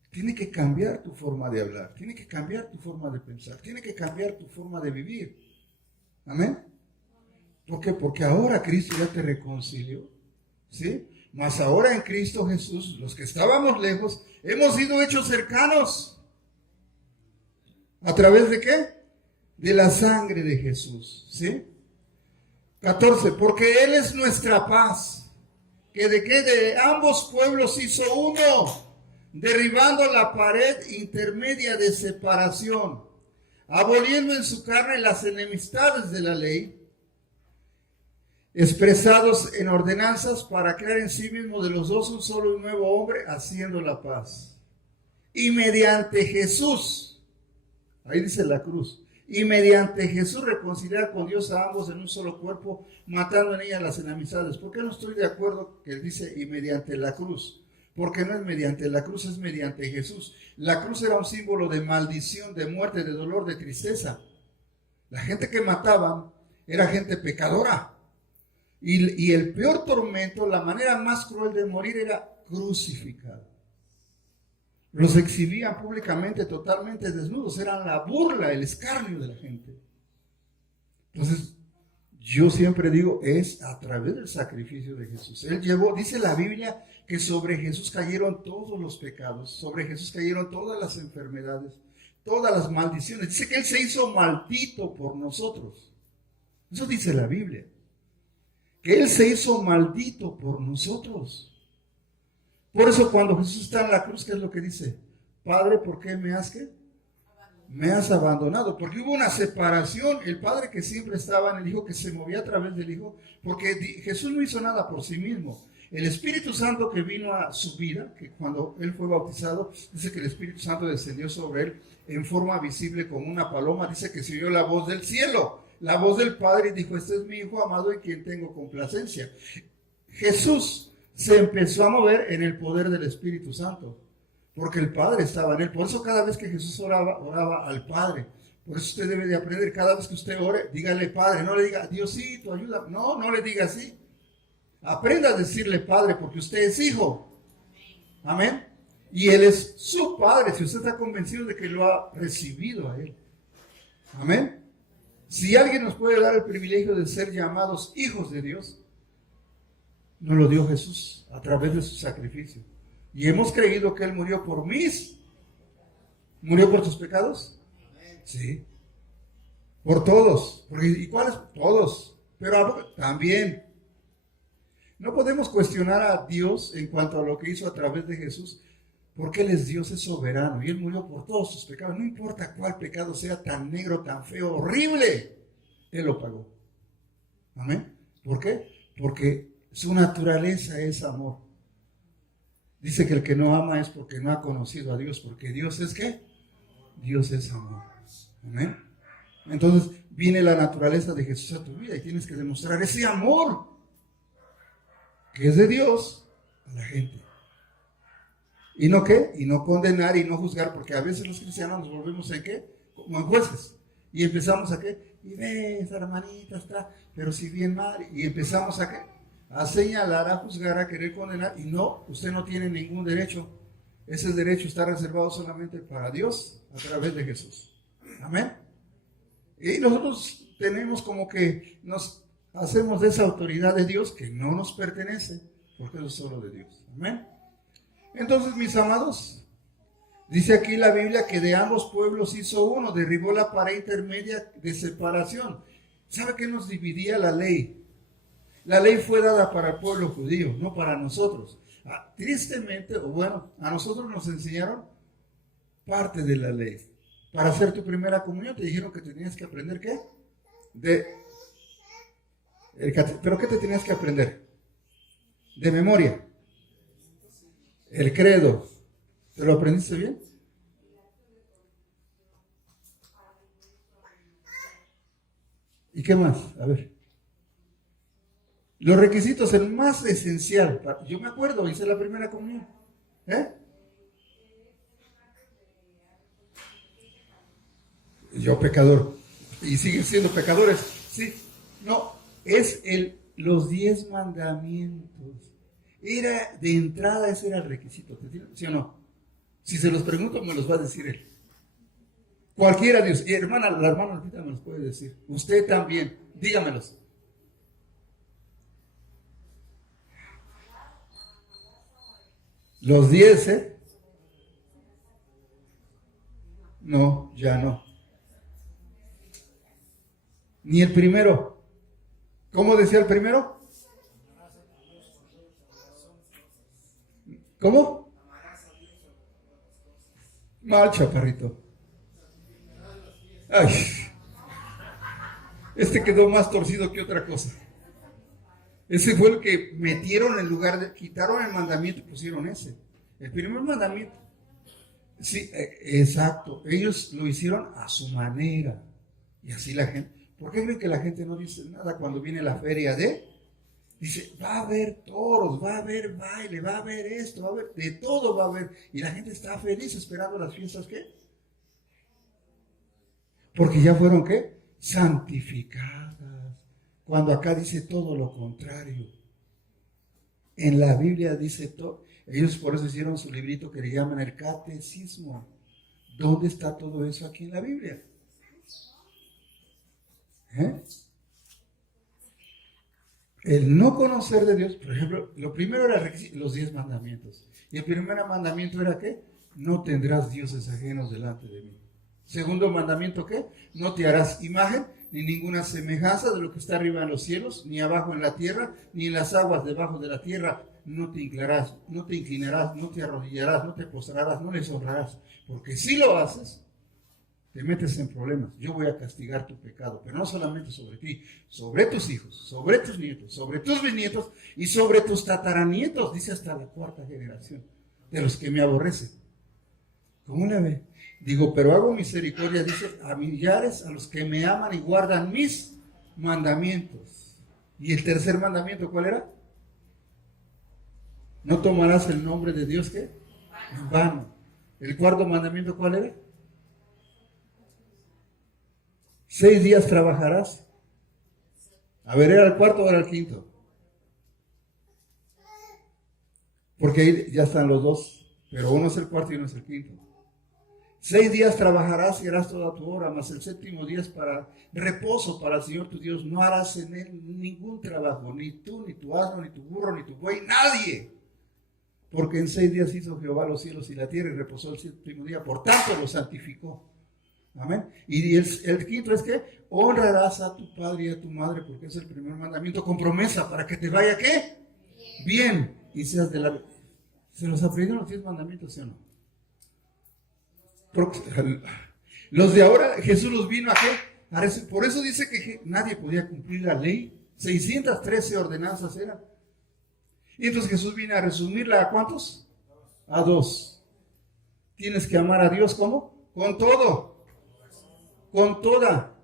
Tiene que cambiar tu forma de hablar, tiene que cambiar tu forma de pensar, tiene que cambiar tu forma de vivir. Amén. ¿Por qué? Porque ahora Cristo ya te reconcilió, ¿sí? Mas ahora en Cristo Jesús, los que estábamos lejos, hemos sido hechos cercanos. ¿A través de qué? De la sangre de Jesús, ¿sí? 14, porque Él es nuestra paz, que de ambos pueblos hizo uno, derribando la pared intermedia de separación, aboliendo en su carne las enemistades de la ley, expresados en ordenanzas para crear en sí mismo de los dos un solo y nuevo hombre, haciendo la paz. Y mediante Jesús, ahí dice la cruz, y mediante Jesús reconciliar con Dios a ambos en un solo cuerpo, matando en ella las enemistades. ¿Por qué no estoy de acuerdo que dice y mediante la cruz? Porque no es mediante la cruz, es mediante Jesús. La cruz era un símbolo de maldición, de muerte, de dolor, de tristeza. La gente que mataban era gente pecadora. Y el peor tormento, la manera más cruel de morir era crucificado. Los exhibían públicamente, totalmente desnudos. Eran la burla, el escarnio de la gente. Entonces, yo siempre digo, es a través del sacrificio de Jesús. Él llevó, dice la Biblia, que sobre Jesús cayeron todos los pecados, sobre Jesús cayeron todas las enfermedades, todas las maldiciones. Dice que Él se hizo maldito por nosotros. Eso dice la Biblia. Que Él se hizo maldito por nosotros. Por eso cuando Jesús está en la cruz, ¿qué es lo que dice? Padre, ¿por qué me has qué? Me has abandonado. Porque hubo una separación. El Padre que siempre estaba en el Hijo, que se movía a través del Hijo, porque Jesús no hizo nada por sí mismo. El Espíritu Santo que vino a su vida, que cuando Él fue bautizado, dice que el Espíritu Santo descendió sobre Él en forma visible como una paloma. Dice que se oyó la voz del cielo, la voz del Padre, y dijo, este es mi Hijo amado en quien tengo complacencia. Jesús se empezó a mover en el poder del Espíritu Santo, porque el Padre estaba en Él. Por eso cada vez que Jesús oraba al Padre. Por eso usted debe de aprender, cada vez que usted ore, dígale Padre, no le diga, Diosito, ayuda. No le diga así. Aprenda a decirle Padre, porque usted es hijo. Amén. Y Él es su Padre, si usted está convencido de que lo ha recibido a Él. Amén. Si alguien nos puede dar el privilegio de ser llamados hijos de Dios, nos lo dio Jesús a través de su sacrificio. Y hemos creído que Él murió por ¿Murió por tus pecados? Sí. Por todos. ¿Y cuáles? Todos. Pero también. No podemos cuestionar a Dios en cuanto a lo que hizo a través de Jesús, porque Él es Dios, es soberano, y Él murió por todos sus pecados. No importa cuál pecado sea tan negro, tan feo, horrible, Él lo pagó. Amén. ¿Por qué? Porque su naturaleza es amor. Dice que el que no ama es porque no ha conocido a Dios, porque Dios es ¿qué? Dios es amor. Amén. Entonces viene la naturaleza de Jesús a tu vida y tienes que demostrar ese amor que es de Dios a la gente. ¿Y no qué? Y no condenar y no juzgar, porque a veces los cristianos nos volvemos ¿en qué? Como en jueces. Y empezamos a qué? Y ve, esa hermanita está, pero si bien mal. Y empezamos a qué? A señalar, a juzgar, a querer condenar. Y no, usted no tiene ningún derecho. Ese derecho está reservado solamente para Dios a través de Jesús. Amén. Y nosotros tenemos como que nos hacemos de esa autoridad de Dios que no nos pertenece, porque eso es solo de Dios. Amén. Entonces, mis amados, dice aquí la Biblia que de ambos pueblos hizo uno, derribó la pared intermedia de separación. ¿Sabe qué nos dividía la ley? La ley fue dada para el pueblo judío, no para nosotros. Tristemente, o bueno, a nosotros nos enseñaron parte de la ley. Para hacer tu primera comunión te dijeron que tenías que aprender ¿qué? ¿Pero qué te tenías que aprender? De memoria. El credo. ¿Te lo aprendiste bien? ¿Y qué más? A ver. Los requisitos, el más esencial. Yo me acuerdo, hice la primera comunión. Yo pecador. Y siguen siendo pecadores. Sí. No, es los 10 mandamientos. Era de entrada, ese era el requisito. ¿Sí o no? Si se los pregunto, me los va a decir él. Cualquiera de ustedes. Hermana, la hermana Lupita me los puede decir. Usted también. Dígamelos. Los 10, No, ya no. Ni el primero. ¿Cómo decía el primero? ¿Cómo? Mal, chaparrito. Ay, este quedó más torcido que otra cosa. Ese fue el que metieron en lugar de, quitaron el mandamiento y pusieron ese. El primer mandamiento. Sí, exacto. Ellos lo hicieron a su manera. Y así la gente. ¿Por qué creen que la gente no dice nada cuando viene la feria de? Dice, va a haber toros, va a haber baile, va a haber esto, va a haber, de todo va a haber. Y la gente está feliz esperando las fiestas, ¿qué? Porque ya fueron, ¿qué? Santificadas. Cuando acá dice todo lo contrario. En la Biblia dice todo. Ellos por eso hicieron su librito que le llaman el catecismo. ¿Dónde está todo eso aquí en la Biblia? El no conocer de Dios, por ejemplo, lo primero era los 10 mandamientos. Y el primer mandamiento era ¿qué? No tendrás dioses ajenos delante de mí. Segundo mandamiento, ¿qué? No te harás imagen ni ninguna semejanza de lo que está arriba en los cielos, ni abajo en la tierra, ni en las aguas debajo de la tierra. No te inclinarás, no te arrodillarás, no te postrarás, no les honrarás. Porque si lo haces, te metes en problemas. Yo voy a castigar tu pecado, pero no solamente sobre ti, sobre tus hijos, sobre tus nietos, sobre tus bisnietos y sobre tus tataranietos, dice hasta la 4ª generación, de los que me aborrecen. ¿Cómo la ve? Digo, pero hago misericordia, dice, a millares, a los que me aman y guardan mis mandamientos. ¿Y el tercer mandamiento cuál era? No tomarás el nombre de Dios, ¿qué? En vano. ¿El cuarto mandamiento cuál era? 6 días trabajarás. A ver, ¿era el cuarto o era el quinto? Porque ahí ya están los dos, pero uno es el cuarto y uno es el quinto. 6 días trabajarás y harás toda tu obra, mas el 7º día es para reposo para el Señor tu Dios. No harás en él ningún trabajo, ni tú, ni tu asno, ni tu burro, ni tu buey, nadie. Porque en 6 días hizo Jehová los cielos y la tierra y reposó el 7º día, por tanto lo santificó. Amén. Y el quinto es que honrarás a tu padre y a tu madre, porque es el primer mandamiento con promesa para que te vaya ¿qué? Bien. Y seas de la... ¿Se los aprendieron los 10 mandamientos, sí o no? Los de ahora, Jesús los vino a ¿qué? Por eso dice que nadie podía cumplir la ley. 613 ordenanzas eran. Y entonces Jesús vino a resumirla ¿a cuántos? A 2. Tienes que amar a Dios ¿cómo? Con todo. Con toda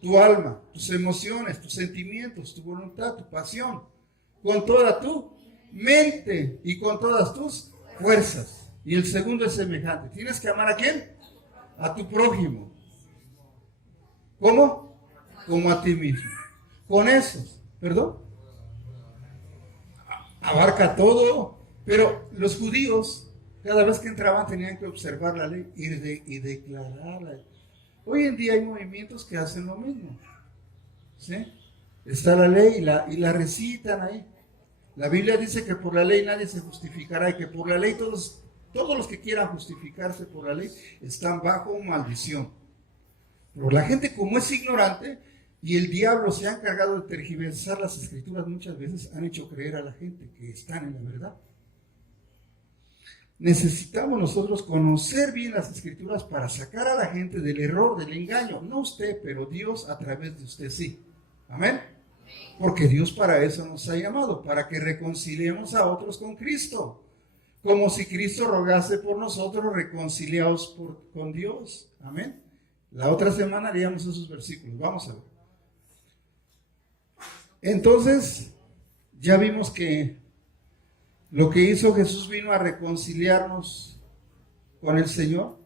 tu alma, tus emociones, tus sentimientos, tu voluntad, tu pasión. Con toda tu mente y con todas tus fuerzas. Y el segundo es semejante. ¿Tienes que amar a quién? A tu prójimo. ¿Cómo? Como a ti mismo. Con esos, ¿perdón? Abarca todo. Pero los judíos, cada vez que entraban, tenían que observar la ley y declararla. Hoy en día hay movimientos que hacen lo mismo. ¿Sí? Está la ley y la recitan ahí. La Biblia dice que por la ley nadie se justificará y que por la ley todos los que quieran justificarse por la ley están bajo maldición. Pero la gente como es ignorante y el diablo se ha encargado de tergiversar las escrituras muchas veces, han hecho creer a la gente que están en la verdad. Necesitamos nosotros conocer bien las escrituras para sacar a la gente del error, del engaño. No usted, pero Dios a través de usted sí. Amén. Porque Dios para eso nos ha llamado, para que reconciliemos a otros con Cristo. Como si Cristo rogase por nosotros, reconciliados con Dios. Amén. La otra semana leíamos esos versículos. Vamos a ver. Entonces, ya vimos que lo que hizo Jesús vino a reconciliarnos con el Señor.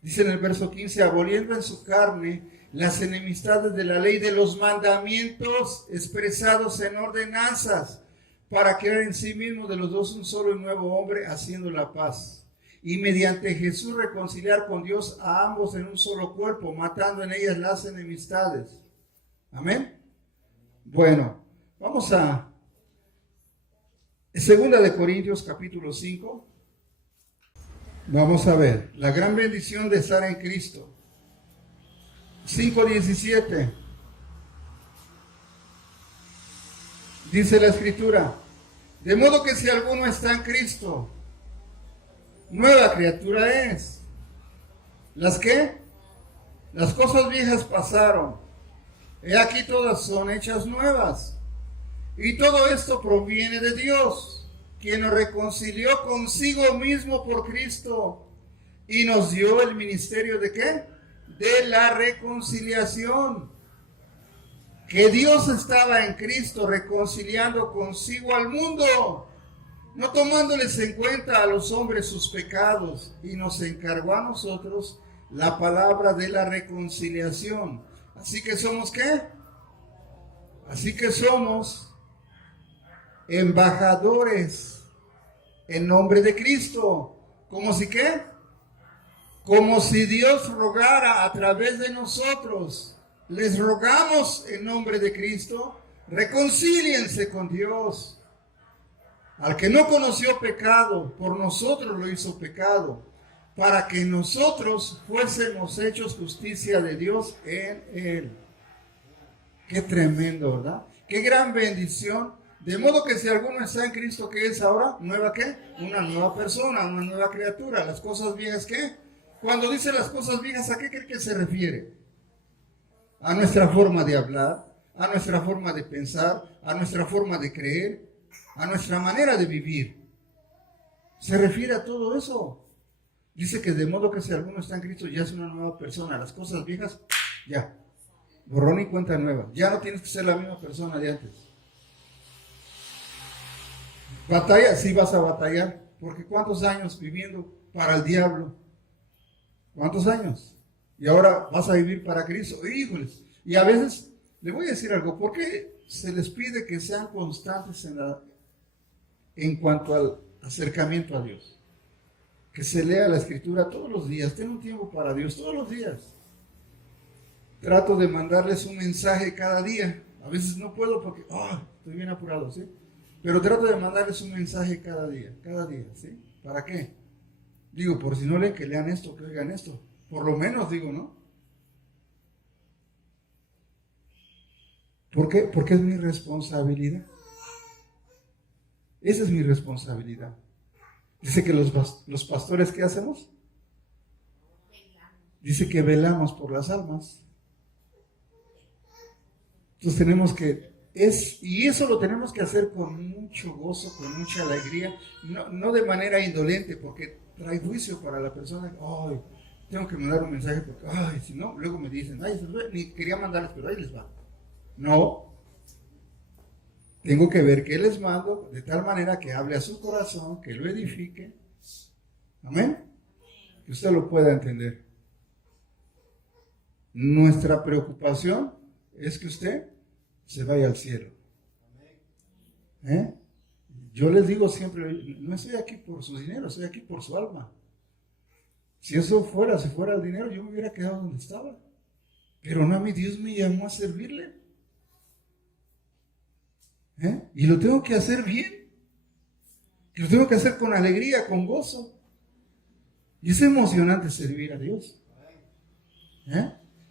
Dice en el verso 15, aboliendo en su carne las enemistades de la ley de los mandamientos expresados en ordenanzas, para crear en sí mismo de los dos un solo y nuevo hombre, haciendo la paz. Y mediante Jesús reconciliar con Dios a ambos en un solo cuerpo, matando en ellas las enemistades. Amén. Bueno, vamos a 2 de Corintios capítulo 5. Vamos a ver la gran bendición de estar en Cristo. 5:17. Dice la Escritura: de modo que si alguno está en Cristo, nueva criatura es. ¿Las qué? Las cosas viejas pasaron. He aquí todas son hechas nuevas. Y todo esto proviene de Dios, quien nos reconcilió consigo mismo por Cristo y nos dio el ministerio ¿de qué? De la reconciliación. Que Dios estaba en Cristo reconciliando consigo al mundo, no tomándoles en cuenta a los hombres sus pecados, y nos encargó a nosotros la palabra de la reconciliación. Así que somos ¿qué? Así que somos embajadores en nombre de Cristo. ¿Cómo si qué? Como si Dios rogara a través de nosotros. Les rogamos en nombre de Cristo, reconcíliense con Dios. Al que no conoció pecado, por nosotros lo hizo pecado, para que nosotros fuésemos hechos justicia de Dios en él. Qué tremendo, ¿verdad? Qué gran bendición. De modo que si alguno está en Cristo, ¿qué es ahora? ¿Nueva qué? Una nueva persona, una nueva criatura. Las cosas viejas, ¿qué? Cuando dice las cosas viejas, ¿a qué cree que se refiere? A nuestra forma de hablar, a nuestra forma de pensar, a nuestra forma de creer, a nuestra manera de vivir. Se refiere a todo eso. Dice que de modo que si alguno está en Cristo ya es una nueva persona. Las cosas viejas, ya. Borrón y cuenta nueva. Ya no tienes que ser la misma persona de antes. Batalla, sí vas a batallar. Porque ¿cuántos años viviendo para el diablo? ¿Cuántos años? Y ahora vas a vivir para Cristo. Híjoles. Y a veces, le voy a decir algo. ¿Por qué se les pide que sean constantes en cuanto al acercamiento a Dios? Que se lea la Escritura todos los días. Ten un tiempo para Dios todos los días. Trato de mandarles un mensaje cada día. A veces no puedo porque estoy bien apurado, ¿sí? Pero trato de mandarles un mensaje cada día, ¿sí? ¿Para qué? Digo, por si no leen, que lean esto, que oigan esto. Por lo menos digo, ¿no? ¿Por qué? Porque es mi responsabilidad. Esa es mi responsabilidad. Dice que los pastores, ¿qué hacemos? Dice que velamos por las almas. Entonces tenemos que, y eso lo tenemos que hacer con mucho gozo, con mucha alegría, no de manera indolente, porque trae juicio para la persona. Tengo que mandar un mensaje porque, si no, luego me dicen, ni quería mandarles, pero ahí les va. No. Tengo que ver qué les mando, de tal manera que hable a su corazón, que lo edifique. Amén. Que usted lo pueda entender. Nuestra preocupación es que usted se vaya al cielo. Yo les digo siempre, no estoy aquí por su dinero, estoy aquí por su alma. Si eso fuera, si fuera el dinero, yo me hubiera quedado donde estaba. Pero no, a mí Dios me llamó a servirle. Y lo tengo que hacer bien. Lo tengo que hacer con alegría, con gozo. Y es emocionante servir a Dios.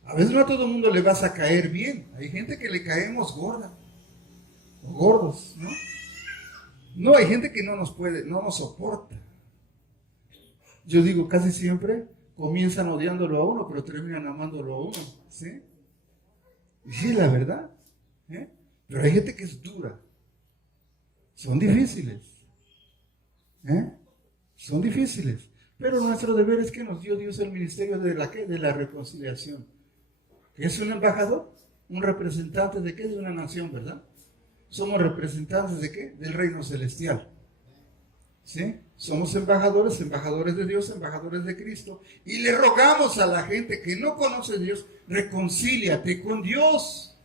A veces no a todo el mundo le vas a caer bien. Hay gente que le caemos gorda. O gordos, ¿no? No, hay gente que no nos soporta. Yo digo, casi siempre comienzan odiándolo a uno, pero terminan amándolo a uno, ¿sí? Y sí, la verdad, Pero hay gente que es dura. Son difíciles. Son difíciles. Pero nuestro deber es que nos dio Dios el ministerio de la reconciliación. Que es un embajador, un representante de qué? De una nación, ¿verdad? Somos representantes de qué? Del reino celestial. ¿Sí? Somos embajadores de Dios, embajadores de Cristo, y le rogamos a la gente que no conoce a Dios, reconcíliate con Dios.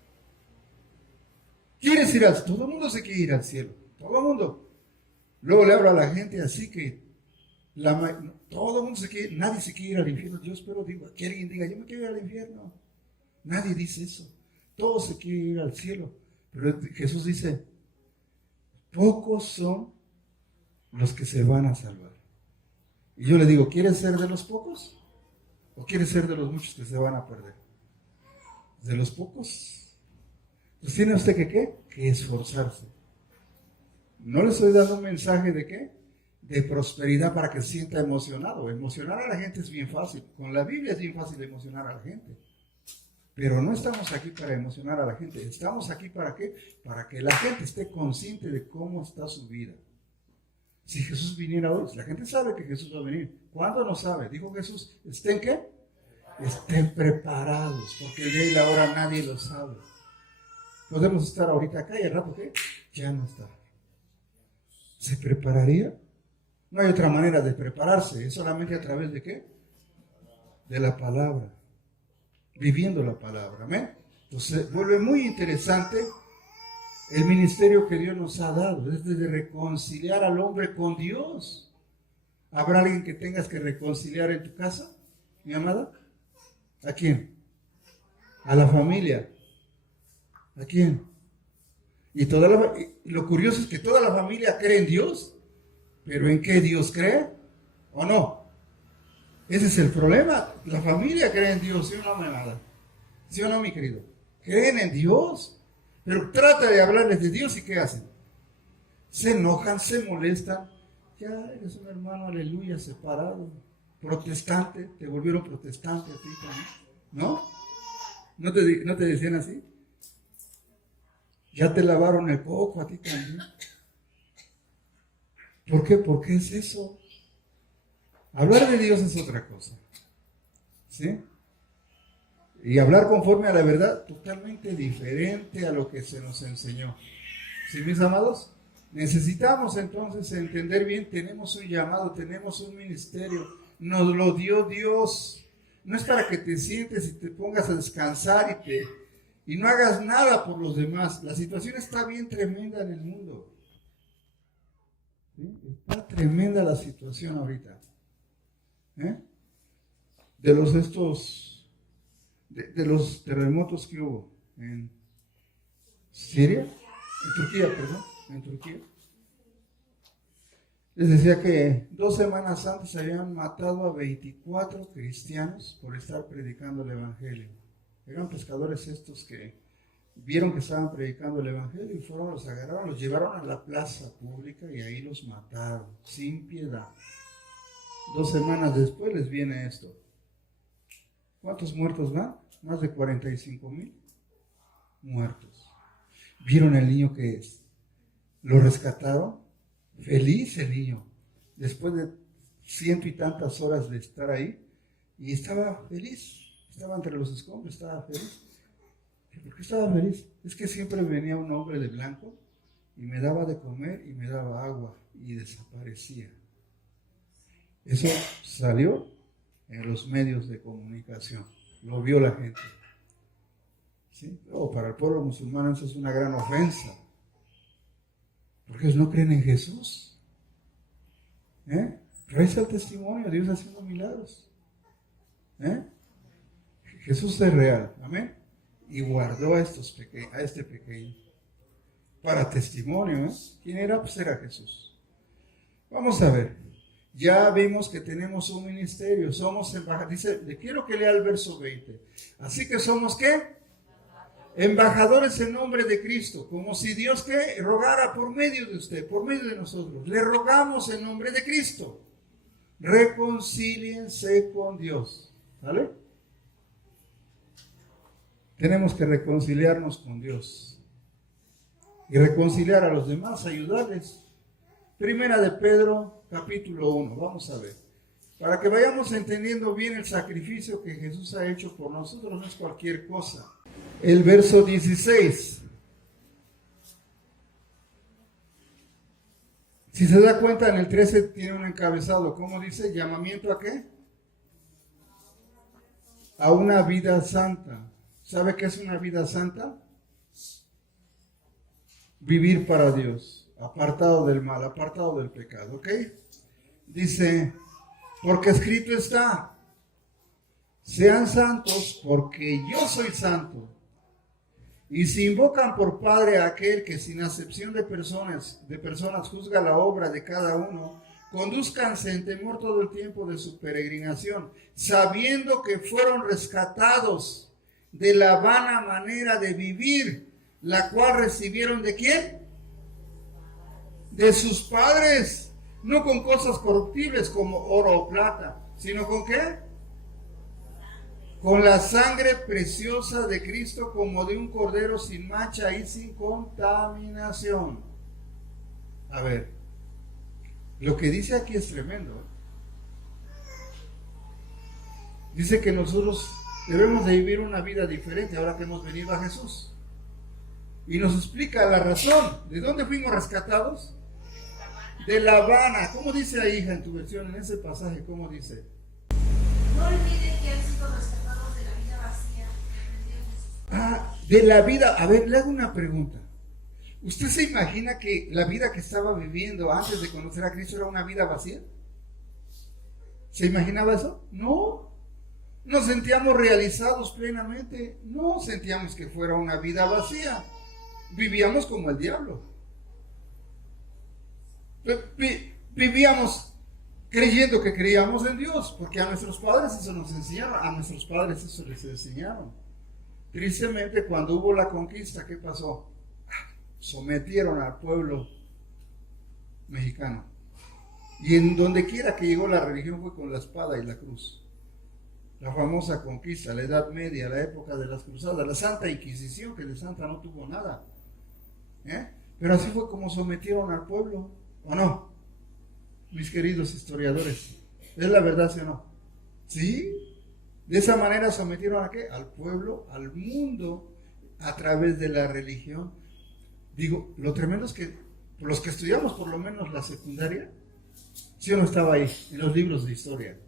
¿Quieres ir al cielo? Todo el mundo se quiere ir al cielo, todo el mundo. Luego le hablo a la gente así que todo el mundo nadie se quiere ir al infierno. Yo espero, que alguien diga, yo me quiero ir al infierno. Nadie dice eso. Todos se quieren ir al cielo. Pero Jesús dice, pocos son los que se van a salvar. Y yo le digo, ¿quieres ser de los pocos? ¿O quieres ser de los muchos que se van a perder? ¿De los pocos? Entonces tiene usted que esforzarse. No le estoy dando un mensaje de qué, de prosperidad para que se sienta emocionado. Emocionar a la gente es bien fácil. Con la Biblia es bien fácil emocionar a la gente. Pero no estamos aquí para emocionar a la gente. Estamos aquí ¿para qué? Para que la gente esté consciente de cómo está su vida. Si Jesús viniera hoy, la gente sabe que Jesús va a venir. ¿Cuándo? No sabe. Dijo Jesús, ¿estén qué? Estén preparados, porque el día y la hora nadie lo sabe. Podemos estar ahorita acá y al rato ¿qué? Ya no está. ¿Se prepararía? No hay otra manera de prepararse, es solamente a través de ¿qué? De la palabra, viviendo la palabra, amén. Entonces vuelve muy interesante el ministerio que Dios nos ha dado, es de reconciliar al hombre con Dios. ¿Habrá alguien que tengas que reconciliar en tu casa, mi amada? ¿A quién? A la familia. ¿A quién? Y lo curioso es que toda la familia cree en Dios, pero ¿en qué Dios cree? ¿O no? Ese es el problema. La familia cree en Dios, ¿sí o no, mi amada? ¿Sí o no, mi querido? Creen en Dios, pero trata de hablarles de Dios y ¿qué hacen? Se enojan, se molestan. Ya eres un hermano, aleluya, separado, protestante, te volvieron protestante a ti también, ¿no? ¿No te decían así? Ya te lavaron el coco a ti también. ¿Por qué? ¿Por qué es eso? Hablar de Dios es otra cosa, ¿sí? Y hablar conforme a la verdad, totalmente diferente a lo que se nos enseñó. ¿Sí, mis amados? Necesitamos entonces entender bien, tenemos un llamado, tenemos un ministerio, nos lo dio Dios. No es para que te sientes y te pongas a descansar y no hagas nada por los demás. La situación está bien tremenda en el mundo. ¿Sí? Está tremenda la situación ahorita. De los terremotos que hubo en Siria, en Turquía. Les decía que 2 semanas antes habían matado a 24 cristianos por estar predicando el evangelio. Eran pescadores estos que vieron que estaban predicando el evangelio y los agarraron, los llevaron a la plaza pública y ahí los mataron, sin piedad. 2 semanas después les viene esto. ¿Cuántos muertos van? Más de 45,000 muertos. ¿Vieron el niño que es? Lo rescataron, feliz el niño, después de 100 y tantas horas de estar ahí, y estaba feliz, estaba entre los escombros, estaba feliz. ¿Por qué estaba feliz? Es que siempre venía un hombre de blanco y me daba de comer y me daba agua y desaparecía. Eso salió en los medios de comunicación, lo vio la gente. ¿Sí? Para el pueblo musulmán eso es una gran ofensa, porque ellos no creen en Jesús. Pero ahí está el testimonio, Dios haciendo milagros. Jesús es real, amén. Y guardó a este pequeño para testimonio. ¿Quién era? Pues era Jesús. Vamos a ver. Ya vimos que tenemos un ministerio, somos embajadores. Dice, le quiero que lea el verso 20. Así que somos ¿qué? Embajadores en nombre de Cristo, como si Dios ¿qué? Rogara por medio de usted, por medio de nosotros. Le rogamos en nombre de Cristo. Reconcíliense con Dios. ¿Vale? Tenemos que reconciliarnos con Dios. Y reconciliar a los demás, ayudarles. Primera de Pedro, capítulo 1. Vamos a ver. Para que vayamos entendiendo bien el sacrificio que Jesús ha hecho por nosotros, no es cualquier cosa. El verso 16. Si se da cuenta, en el 13 tiene un encabezado. ¿Cómo dice? ¿Llamamiento a qué? A una vida santa. ¿Sabe qué es una vida santa? Vivir para Dios, apartado del mal, apartado del pecado, ¿ok? Dice, porque escrito está, sean santos porque yo soy santo. Y si invocan por Padre a aquel que sin acepción de personas juzga la obra de cada uno, condúzcanse en temor todo el tiempo de su peregrinación, sabiendo que fueron rescatados de la vana manera de vivir, la cual recibieron ¿de quién? De sus padres, no con cosas corruptibles como oro o plata, sino con ¿qué? con la sangre preciosa de Cristo como de un cordero sin mancha y sin contaminación. A ver, lo que dice aquí es tremendo. Dice que nosotros debemos de vivir una vida diferente ahora que hemos venido a Jesús. Y nos explica la razón. ¿De dónde fuimos rescatados? De La Habana. ¿Cómo dice ahí, hija, en tu versión, en ese pasaje? ¿Cómo dice? No olviden que han sido rescatados de la vida vacía que aprendió Jesús. De la vida. A ver, le hago una pregunta. ¿Usted se imagina que la vida que estaba viviendo antes de conocer a Cristo era una vida vacía? ¿Se imaginaba eso? No. ¿Nos sentíamos realizados plenamente? No sentíamos que fuera una vida vacía. Vivíamos como el diablo. Vivíamos creyendo que creíamos en Dios, porque a nuestros padres eso nos enseñaron, a nuestros padres eso les enseñaron. Tristemente, cuando hubo la conquista, ¿qué pasó? Sometieron al pueblo mexicano. Y en donde quiera que llegó la religión fue con la espada y la cruz. La famosa conquista, la Edad Media, la época de las cruzadas, la Santa Inquisición, que de santa no tuvo nada. Pero así fue como sometieron al pueblo, ¿o no? Mis queridos historiadores, ¿es la verdad, sí o no? ¿Sí? De esa manera sometieron ¿a qué? Al pueblo, al mundo, a través de la religión. Digo, lo tremendo es que los que estudiamos por lo menos la secundaria, ¿sí o no estaba ahí? En los libros de historia.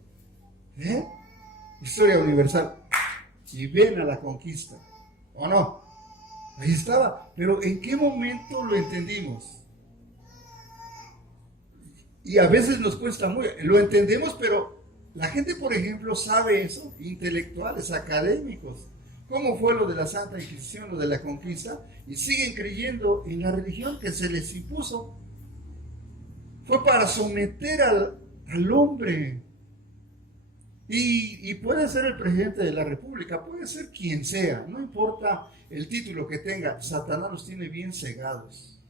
Historia universal. Y ven a la conquista, ¿o no? Ahí estaba. Pero ¿en qué momento lo entendimos? Y a veces nos cuesta mucho. Lo entendemos, pero la gente, por ejemplo, sabe eso, intelectuales, académicos. ¿Cómo fue lo de la Santa Inquisición, lo de la conquista? Y siguen creyendo en la religión que se les impuso. Fue para someter al hombre. Y puede ser el presidente de la República, puede ser quien sea, no importa el título que tenga, Satanás los tiene bien cegados.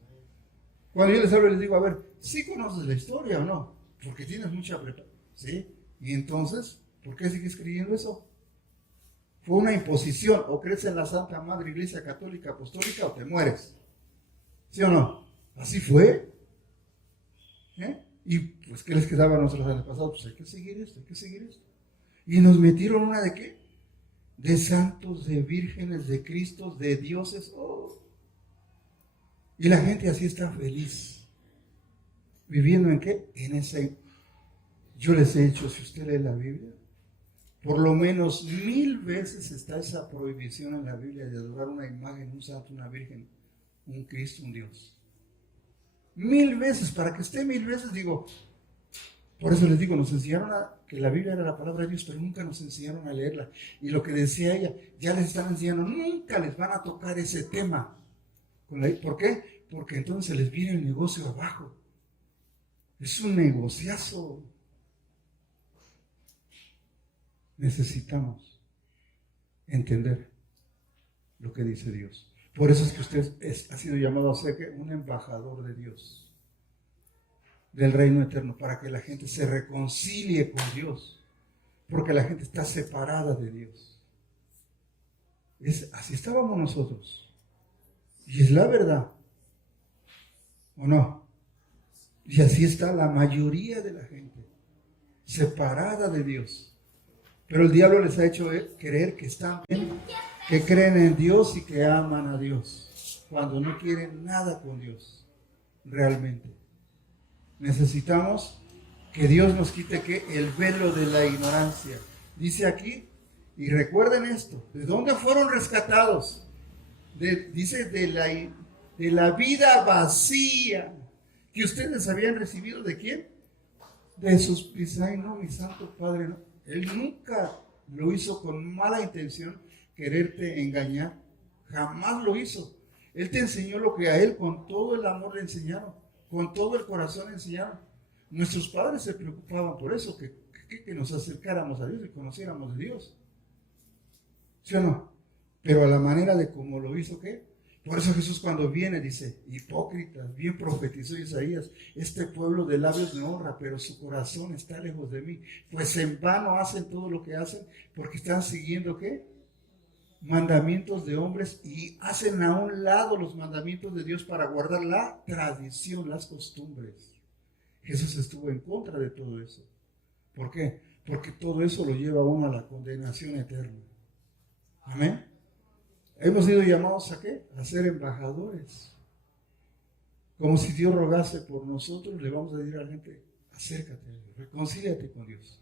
Cuando yo les hablo, les digo, a ver, ¿sí conoces la historia o no? Porque tienes mucha preparación, ¿sí? Y entonces, ¿por qué sigues creyendo eso? Fue una imposición, o crees en la Santa Madre Iglesia Católica Apostólica o te mueres, ¿sí o no? Así fue. Y pues, ¿qué les quedaba a nosotros en el pasado? Pues hay que seguir esto, hay que seguir esto. Y nos metieron una de qué? De santos, de vírgenes, de cristos, de dioses. Oh. Y la gente así está feliz. ¿Viviendo en qué? En ese. Yo les he dicho, si usted lee la Biblia, por lo menos 1000 veces está esa prohibición en la Biblia de adorar una imagen, un santo, una virgen, un Cristo, un Dios. 1000 veces, para que esté 1000 veces, digo. Por eso les digo, nos enseñaron que la Biblia era la palabra de Dios, pero nunca nos enseñaron a leerla. Y lo que decía ella, ya les están enseñando, nunca les van a tocar ese tema. ¿Por qué? Porque entonces se les viene el negocio abajo. Es un negociazo. Necesitamos entender lo que dice Dios. Por eso es que usted ha sido llamado a ser un embajador de Dios, del reino eterno, para que la gente se reconcilie con Dios, porque la gente está separada de Dios. Así estábamos nosotros, y es la verdad, ¿o no? Y así está la mayoría de la gente, separada de Dios. Pero el diablo les ha hecho creer que están bien, que creen en Dios y que aman a Dios, cuando no quieren nada con Dios, realmente. Necesitamos que Dios nos quite el velo de la ignorancia. Dice aquí, y recuerden esto, ¿de dónde fueron rescatados? Dice de la vida vacía que ustedes habían recibido. ¿De quién? De sus pies. Ay, no, mi santo Padre, no. Él nunca lo hizo con mala intención, quererte engañar. Jamás lo hizo. Él te enseñó lo que a él con todo el amor le enseñaron. Con todo el corazón enseñaron. Nuestros padres se preocupaban por eso, que nos acercáramos a Dios y conociéramos de Dios. ¿Sí o no? Pero a la manera de cómo lo hizo, ¿qué? Por eso Jesús cuando viene dice, hipócritas, bien profetizó Isaías, este pueblo de labios me honra, pero su corazón está lejos de mí. Pues en vano hacen todo lo que hacen, porque están siguiendo ¿qué? Mandamientos de hombres y hacen a un lado los mandamientos de Dios para guardar la tradición, las costumbres. Jesús estuvo en contra de todo eso. ¿Por qué? Porque todo eso lo lleva a uno a la condenación eterna. Amén. Hemos sido llamados ¿a qué? A ser embajadores. Como si Dios rogase por nosotros, le vamos a decir a la gente, acércate a Dios, reconcíliate con Dios.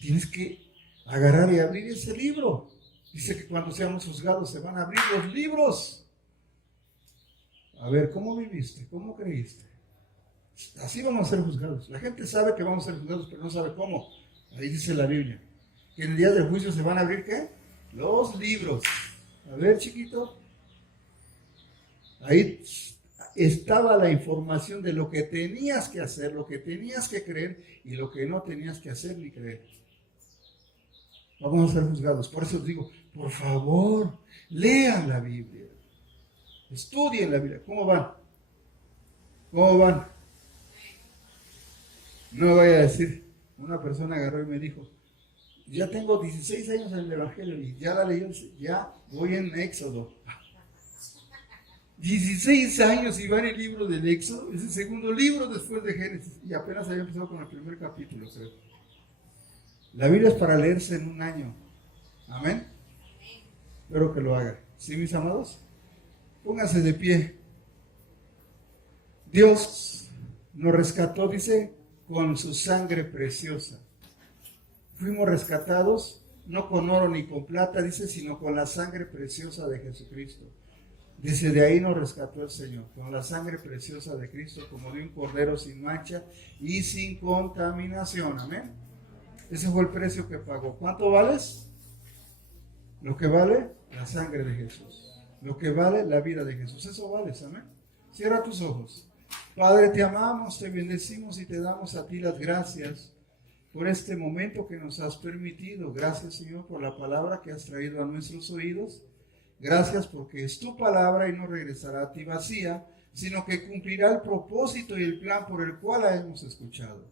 Tienes que agarrar y abrir ese libro. Dice que cuando seamos juzgados se van a abrir los libros. A ver, ¿cómo viviste? ¿Cómo creíste? Así vamos a ser juzgados. La gente sabe que vamos a ser juzgados, pero no sabe cómo. Ahí dice la Biblia. Que en el día del juicio se van a abrir ¿qué? Los libros. A ver, chiquito. Ahí estaba la información de lo que tenías que hacer, lo que tenías que creer y lo que no tenías que hacer ni creer. Vamos a ser juzgados. Por eso os digo, por favor, lean la Biblia. Estudien la Biblia. ¿Cómo van? ¿Cómo van? No voy a decir, una persona agarró y me dijo, ya tengo 16 años en el Evangelio y ya la leí, ya voy en Éxodo. 16 años y va en el libro del Éxodo, es el segundo libro después de Génesis y apenas había empezado con el primer capítulo, creo. La Biblia es para leerse en un año. Amén. Espero que lo haga. ¿Sí, mis amados? Pónganse de pie. Dios nos rescató, dice, con su sangre preciosa. Fuimos rescatados no con oro ni con plata, dice, sino con la sangre preciosa de Jesucristo. Dice, de ahí nos rescató el Señor, con la sangre preciosa de Cristo, como de un cordero sin mancha y sin contaminación. Amén. Ese fue el precio que pagó. ¿Cuánto vales? Lo que vale la sangre de Jesús. Lo que vale la vida de Jesús. Eso vales. Amén. Cierra tus ojos. Padre, te amamos, te bendecimos y te damos a ti las gracias por este momento que nos has permitido. Gracias, Señor, por la palabra que has traído a nuestros oídos. Gracias porque es tu palabra y no regresará a ti vacía, sino que cumplirá el propósito y el plan por el cual la hemos escuchado.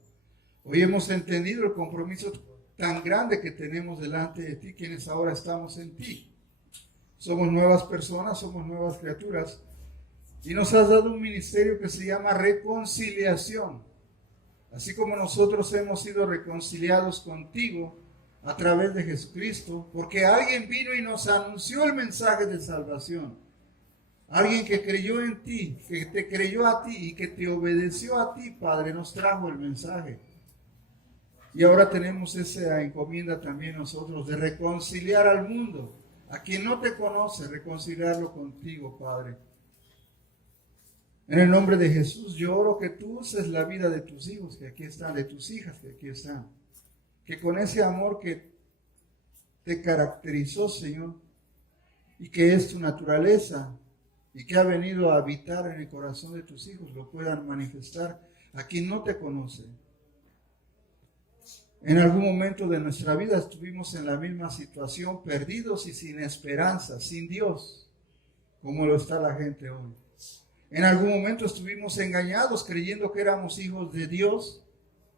Hoy hemos entendido el compromiso tan grande que tenemos delante de ti, quienes ahora estamos en ti. Somos nuevas personas, somos nuevas criaturas, y nos has dado un ministerio que se llama reconciliación. Así como nosotros hemos sido reconciliados contigo a través de Jesucristo, porque alguien vino y nos anunció el mensaje de salvación. Alguien que creyó en ti, que te creyó a ti y que te obedeció a ti, Padre, nos trajo el mensaje. Y ahora tenemos esa encomienda también nosotros de reconciliar al mundo, a quien no te conoce, reconciliarlo contigo, Padre. En el nombre de Jesús, yo oro que tú uses la vida de tus hijos que aquí están, de tus hijas que aquí están. Que con ese amor que te caracterizó, Señor, y que es tu naturaleza, y que ha venido a habitar en el corazón de tus hijos, lo puedan manifestar a quien no te conoce. En algún momento de nuestra vida estuvimos en la misma situación, perdidos y sin esperanza, sin Dios, como lo está la gente hoy. En algún momento estuvimos engañados creyendo que éramos hijos de Dios,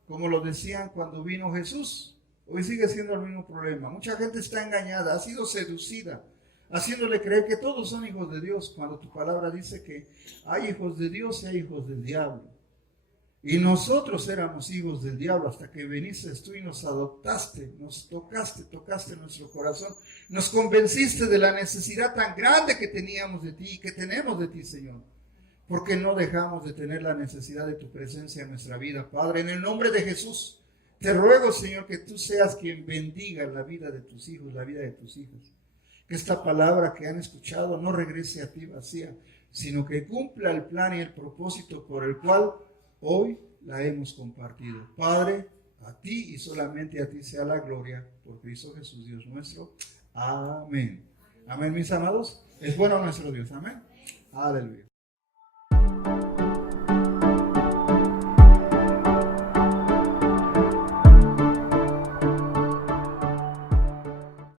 como lo decían cuando vino Jesús. Hoy sigue siendo el mismo problema. Mucha gente está engañada, ha sido seducida, haciéndole creer que todos son hijos de Dios, cuando tu palabra dice que hay hijos de Dios y hay hijos del diablo. Y nosotros éramos hijos del diablo hasta que viniste tú y nos adoptaste, nos tocaste nuestro corazón, nos convenciste de la necesidad tan grande que teníamos de ti y que tenemos de ti, Señor. Porque no dejamos de tener la necesidad de tu presencia en nuestra vida, Padre. En el nombre de Jesús, te ruego, Señor, que tú seas quien bendiga la vida de tus hijos, la vida de tus hijas. Que esta palabra que han escuchado no regrese a ti vacía, sino que cumpla el plan y el propósito por el cual hoy la hemos compartido. Padre, a ti y solamente a ti sea la gloria por Cristo Jesús, Dios nuestro. Amén. Amén, mis amados. Es bueno nuestro Dios. Amén. Aleluya.